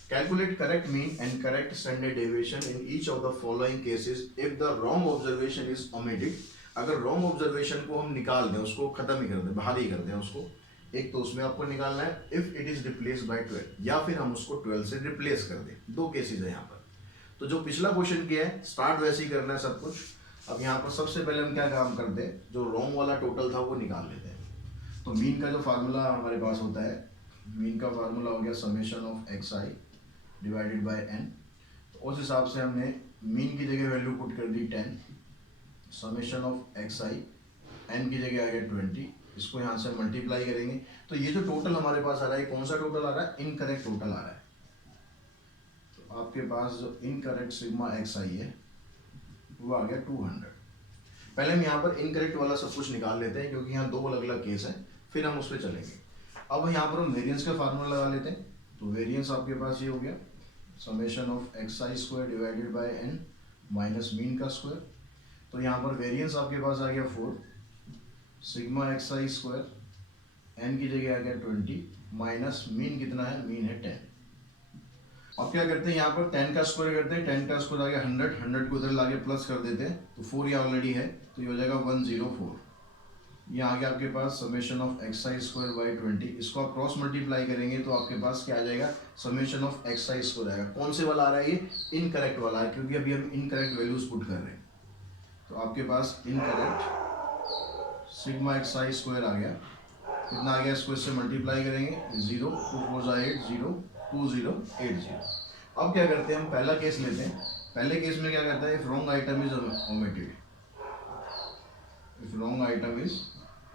Calculate correct mean and correct standard deviation in each of the following cases if the wrong observation is omitted। अगर wrong observation को हम निकाल दें, उसको खत्म ही कर दें, बाहर ही कर दें उसको, एक तो उसमें आपको निकालना है if it is replaced by 12, या फिर हम उसको 12 से रिप्लेस कर दें। दो केसेस है यहाँ पर। तो जो पिछला क्वेश्चन किया है, स्टार्ट वैसे ही करना है सब कुछ। अब यहाँ पर सबसे पहले हम क्या काम करते हैं, जो रॉन्ग वाला टोटल था वो निकाल लेते हैं। तो मीन का जो फार्मूला हमारे पास होता है, मीन का फार्मूला हो गया summation of x i divided by n. उस हिसाब से हमने मीन की जगह वैल्यू पुट कर दी 10, summation of x i n की जगह आ गया 20, इसको यहाँ से मल्टीप्लाई करेंगे तो ये जो टोटल हमारे पास आ रहा है, कौन सा टोटल आ रहा है, इनकरेक्ट टोटल आ रहा है। तो आपके पास जो इनकरेक्ट सिग्मा एक्स आई है वो आ गया 200। पहले हम यहाँ पर इनकरेक्ट वाला सब कुछ निकाल लेते हैं, क्योंकि यहाँ दो अलग अलग केस हैं, फिर हम उस पर चलेंगे। अब यहाँ पर हम वेरिएंस का फार्मूला लगा लेते हैं। तो वेरिएंस आपके पास ये हो गया summation of x I square divided by n minus mean का स्क्वायर। तो यहाँ पर वेरिएंस आपके पास आ गया 4, सिग्मा एक्स आई स्क्वायर, एन की जगह आ गया 20 माइनस मीन कितना है, मीन है 10। अब क्या करते हैं, यहाँ पर 10 का स्क्वायर करते हैं, 10 का स्क्वायर आ गया 100, 100 को इधर लाके प्लस कर देते हैं, तो 4 यहाँ ऑलरेडी है, तो ये हो जाएगा 104। यहाँ आ गया आपके पास summation of x I square by 20, इसको आप क्रॉस मल्टीप्लाई करेंगे तो आपके पास क्या आ जाएगा, summation of x I square आएगा। कौन से वाला आ रहा है, ये इनकरेक्ट वाला है, क्योंकि अभी हम इनकरेक्ट वैल्यूज पुट कर रहे हैं। तो आपके पास इनकरेक्ट सिग्मा एक्स आई स्क्वायर आ गया, कितना आ गया, इसको इससे मल्टीप्लाई करेंगे 0 2 4 8 0 2080। अब क्या करते हैं, हम पहला केस लेते हैं। पहले केस में क्या करता है, if wrong item is omitted, if wrong item is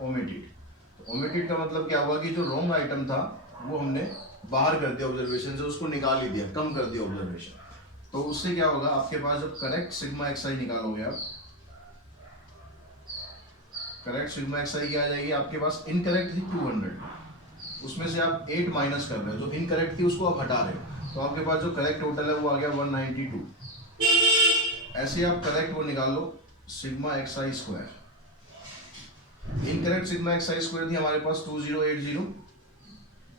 omitted. तो ओमिटेड का मतलब क्या हुआ कि जो रॉन्ग आइटम था वो हमने बाहर कर दिया ऑब्जर्वेशन से, उसको निकाल ही दिया, कम कर दिया ऑब्जर्वेशन। तो उससे क्या होगा, आपके पास जब करेक्ट सिग्मा एक्स आई निकालोगे आप, करेक्ट सिग्मा एक्स आई क्या आ जाएगी आपके पास, इनकरेक्ट थी 200, उसमें से आप 8 माइनस कर रहे हो, जो इनकरेक्ट थी उसको आप हटा रहे हो, तो आपके पास जो करेक्ट टोटल है वो आ गया 192। ऐसे आप करेक्ट वो निकाल लो सिग्मा एक्स आई स्क्वायर, इनकरेक्ट सिग्मा एक्स आई स्क्वायर थी हमारे पास 2080,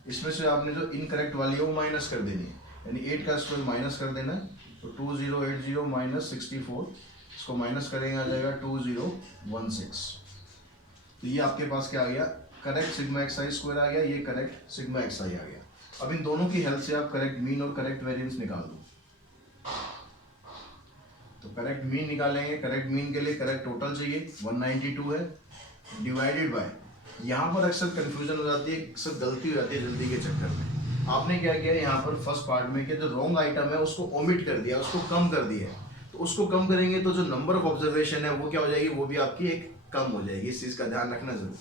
इसमें से आपने जो इनकरेक्ट वाली है वो माइनस कर देनी है, यानी 8 का स्क्वायर माइनस कर देना है, तो 2080 माइनस 64, इसको माइनस करेंगे आ जाएगा 2016। तो ये आपके पास क्या आ गया, करेक्ट सिग्मा एक्स आई स्क्वायर आ गया, ये करेक्ट सिग्मा एक्स आई आ गया। अब इन दोनों की हेल्प से आप करेक्ट मीन और करेक्ट वेरिएंस निकाल दो। तो करेक्ट मीन निकालेंगे, करेक्ट मीन के लिए करेक्ट टोटल चाहिए 192 है, डिवाइडेड बाय, यहाँ पर अक्सर कंफ्यूजन हो जाती है, अक्सर गलती हो जाती है जल्दी के चक्कर में। आपने क्या किया यहाँ पर फर्स्ट पार्ट में कि जो रॉन्ग आइटम है उसको ओमिट कर दिया, उसको कम कर दिया, तो उसको कम करेंगे तो जो नंबर ऑफ ऑब्जर्वेशन है वो क्या हो जाएगी, वो भी आपकी एक कम हो जाएगी, इस चीज़ का ध्यान रखना जरूर।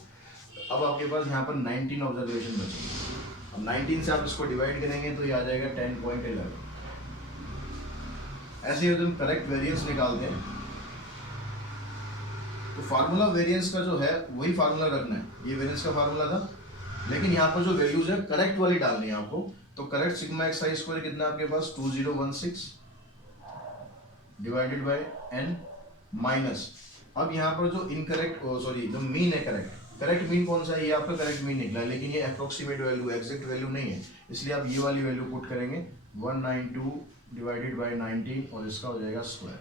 अब आपके पास यहाँ पर 19 ऑब्जर्वेशन बचेंगे, अब 19 से आप इसको डिवाइड करेंगे तो ये आ जाएगा 10.11। ऐसे ही हम करेक्ट वेरिएंस निकालते हैं, तो फार्मूला वेरिएंस का जो है वही फार्मूला रखना है, ये वेरिएंस का फार्मूला था, लेकिन यहाँ पर जो वैल्यूज है करेक्ट वाली डालनी है आपको। तो करेक्ट सिग्मा एक्स आई स्क्वायर कितना आपके पास 2016 डिवाइडेड बाय n माइनस, अब यहाँ पर जो इनकरेक्ट सॉरी जो मीन है, करेक्ट मीन कौन सा है, ये आपका करेक्ट मीन निकला है, लेकिन ये अप्रोक्सीमेट वैल्यू एग्जैक्ट वैल्यू नहीं है, इसलिए आप ये वाली वैल्यू पुट करेंगे 192 डिवाइडेड बाय 19 और इसका हो जाएगा स्क्वायर,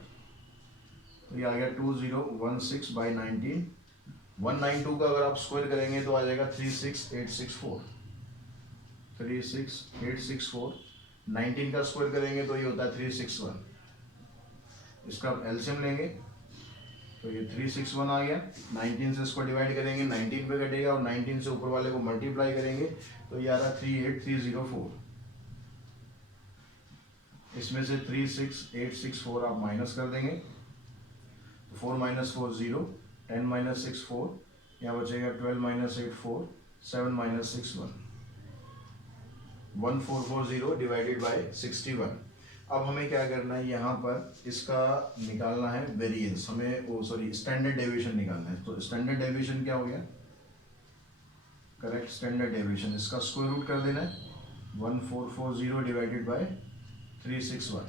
तो ये आ गया 2016 बाई 19, 192 का अगर आप स्क्वायर करेंगे तो आ जाएगा 36864, 36864, 19 का स्क्वायर करेंगे तो ये होता है 361, इसका आप एलसीएम लेंगे तो ये 361 आ गया, 19 से इसको डिवाइड करेंगे 19 पे कटेगा और 19 से ऊपर वाले को मल्टीप्लाई करेंगे तो ये आ रहा 38304, इसमें से 36864 आप माइनस कर देंगे, 4 माइनस 4 0, 10 माइनस 6 4, यहाँ बचेगा 12 माइनस 8 4, 7 माइनस 6 1, 1440 डिवाइडेड बाय 61। अब हमें क्या करना है, यहाँ पर इसका निकालना है वेरिएंस, हमें वो सॉरी स्टैंडर्ड डेविएशन निकालना है। तो स्टैंडर्ड डेविएशन क्या हो गया, करेक्ट स्टैंडर्ड डेविएशन, इसका स्क्वायर रूट कर देना है 1440 डिवाइडेड बाय 361।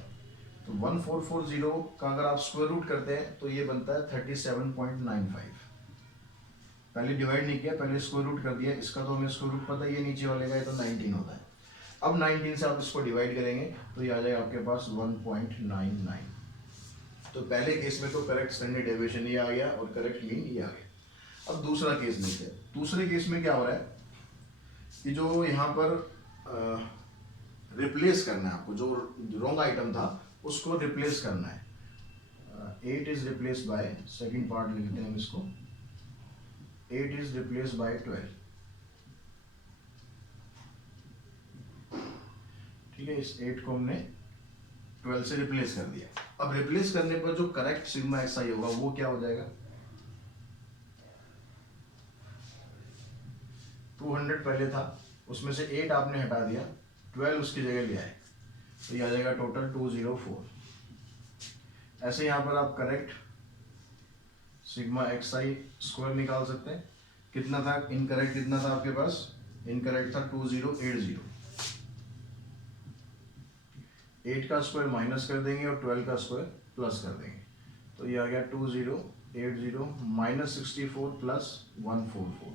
तो 1440 का अगर आप स्क्वायर रूट करते हैं तो ये बनता है 37.95। पहले डिवाइड नहीं किया, पहले स्क्वायर रूट कर दिया, इसका तो हमें स्क्वायर रूट पता है, ये नीचे वाले का ये तो 19 होता है। अब 19 से आप इसको डिवाइड करेंगे तो ये आ जाएगा आपके पास 1.99। तो पहले केस में तो करेक्ट स्टैंडर्ड डेविएशन ये आ गया और करेक्ट मीन ये आ गया। अब दूसरा केस लेते हैं। दूसरे केस में क्या हो रहा है कि जो यहाँ पर रिप्लेस करना है आपको, जो रॉन्ग आइटम था उसको रिप्लेस करना है। 8 is replace by, second part लिखते हैं इसको, 8 इज रिप्लेस बाय 12। ठीक है, इस 8 को हमने 12 से रिप्लेस कर दिया। अब रिप्लेस करने पर जो करेक्ट सिग्मा एक्स आई होगा वो क्या हो जाएगा, 200 पहले था, उसमें से 8 आपने हटा दिया, 12 उसकी जगह ले आए, तो ये आ जाएगा टोटल 204। ऐसे यहाँ पर आप करेक्ट सिग्मा एक्स आई स्क्वायर निकाल सकते हैं। कितना था इनकरेक्ट, कितना था आपके पास, इनकरेक्ट था 2080, 8 का स्क्वायर माइनस कर देंगे और 12 का स्क्वायर प्लस कर देंगे, तो ये आ गया 2080 माइनस 64 प्लस 144।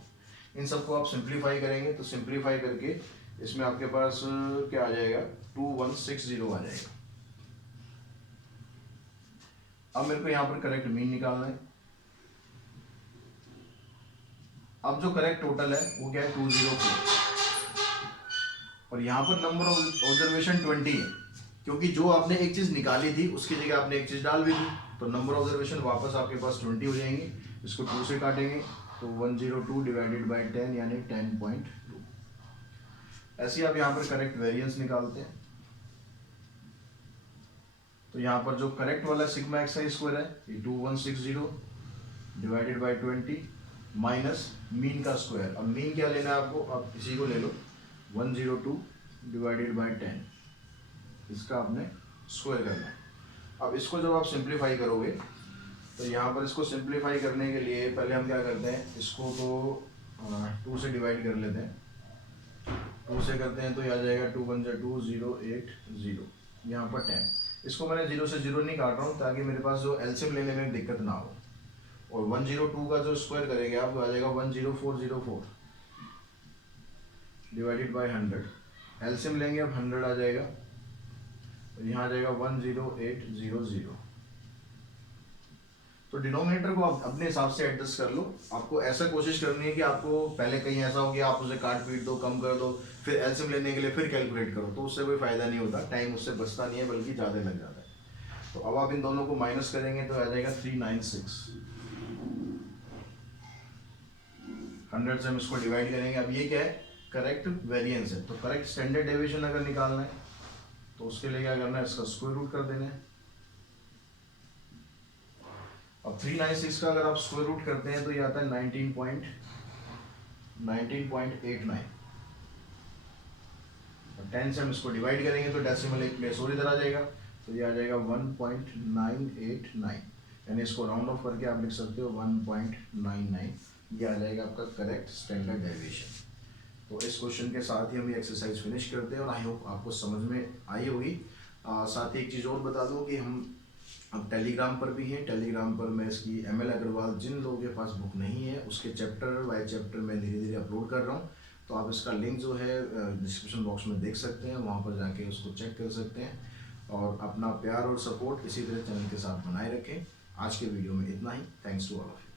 इन सबको आप सिंप्लीफाई करेंगे तो सिंप्लीफाई करके इसमें आपके पास क्या आ जाएगा, 2160 आ जाएगा। अब मेरे को यहाँ पर करेक्ट मीन निकालना है। अब जो करेक्ट टोटल है वो क्या है 204, और यहाँ पर नंबर ऑफ ऑब्जर्वेशन 20 है, क्योंकि जो आपने एक चीज निकाली थी उसकी जगह आपने एक चीज डाल भी दी, तो नंबर ऑब्जर्वेशन वापस आपके पास 20 हो जाएंगे। इसको 2 से काटेंगे तो 102 डिवाइडेड बाय 10 यानी 10.2। ऐसे ही आप यहाँ पर करेक्ट वेरिएंस निकालते हैं। तो यहाँ पर जो करेक्ट वाला सिग्मा एक्स आई स्क्वायर है ये 2160 डिवाइडेड बाय 20 माइनस मीन का स्क्वायर। अब मीन क्या लेना है आपको, अब इसी को ले लो 102 डिवाइडेड बाय 10, इसका आपने स्क्वायर करना है। अब इसको जब आप सिंप्लीफाई करोगे तो यहाँ पर इसको सिंप्लीफाई करने के लिए पहले हम क्या करते हैं, इसको तो 2 से डिवाइड कर लेते हैं। 2 से करते हैं तो ये आ जाएगा 2 1 2 0 8 0, यहाँ पर 10। इसको मैंने 0 से 0 नहीं काट रहा हूँ ताकि मेरे पास जो एलसीएम लेने में दिक्कत ना हो। और 102 का जो स्क्वायर करेंगे आप, आ जाएगा 10404 डिवाइडेड बाय 100। एलसीएम लेंगे अब 100 आ जाएगा, तो यहाँ आ जाएगा 10800। तो डिनोमिनेटर को आप अपने हिसाब से एडजस्ट कर लो। आपको ऐसा कोशिश करनी है कि आपको पहले कहीं ऐसा हो कि आप उसे काट पीट दो, कम कर दो, फिर एलसीएम लेने के लिए फिर कैलकुलेट करो, तो उससे कोई फायदा नहीं होता, टाइम उससे बचता नहीं है बल्कि ज़्यादा लग जाता है। तो अब आप इन दोनों को माइनस करेंगे तो आ जाएगा 396। 100 से हम इसको डिवाइड करेंगे। अब ये क्या है, करेक्ट वेरिएंस है, तो करेक्ट स्टैंडर्ड डेविएशन अगर निकालना है तो उसके लिए क्या करना है, इसका स्क्वायर रूट कर देना है। अब 396 का अगर आप स्क्वायर रूट करते हैं तो ये आता है 19.89। 10 से हम इसको डिवाइड करेंगे तो डेसिमल एक प्लेस और इधर आ जाएगा, तो ये आ जाएगा 1.989, यानी इसको राउंड ऑफ करके आप लिख सकते हो 1.99। ये आ जाएगा आपका करेक्ट स्टैंडर्ड डेविएशन। तो इस क्वेश्चन के साथ ही हम ये एक्सरसाइज फिनिश करते हैं और आई होप आपको समझ में आई होगी। साथ ही एक चीज़ और बता दूं कि हम अब टेलीग्राम पर भी हैं। टेलीग्राम पर मैं इसकी ML अग्रवाल, जिन लोगों के पास बुक नहीं है उसके चैप्टर बाय चैप्टर मैं धीरे धीरे अपलोड कर रहा हूँ, तो आप इसका लिंक जो है डिस्क्रिप्शन बॉक्स में देख सकते हैं, वहाँ पर जाके उसको चेक कर सकते हैं। और अपना प्यार और सपोर्ट इसी तरह चैनल के साथ बनाए रखें। आज के वीडियो में इतना ही। Thanks to all of you.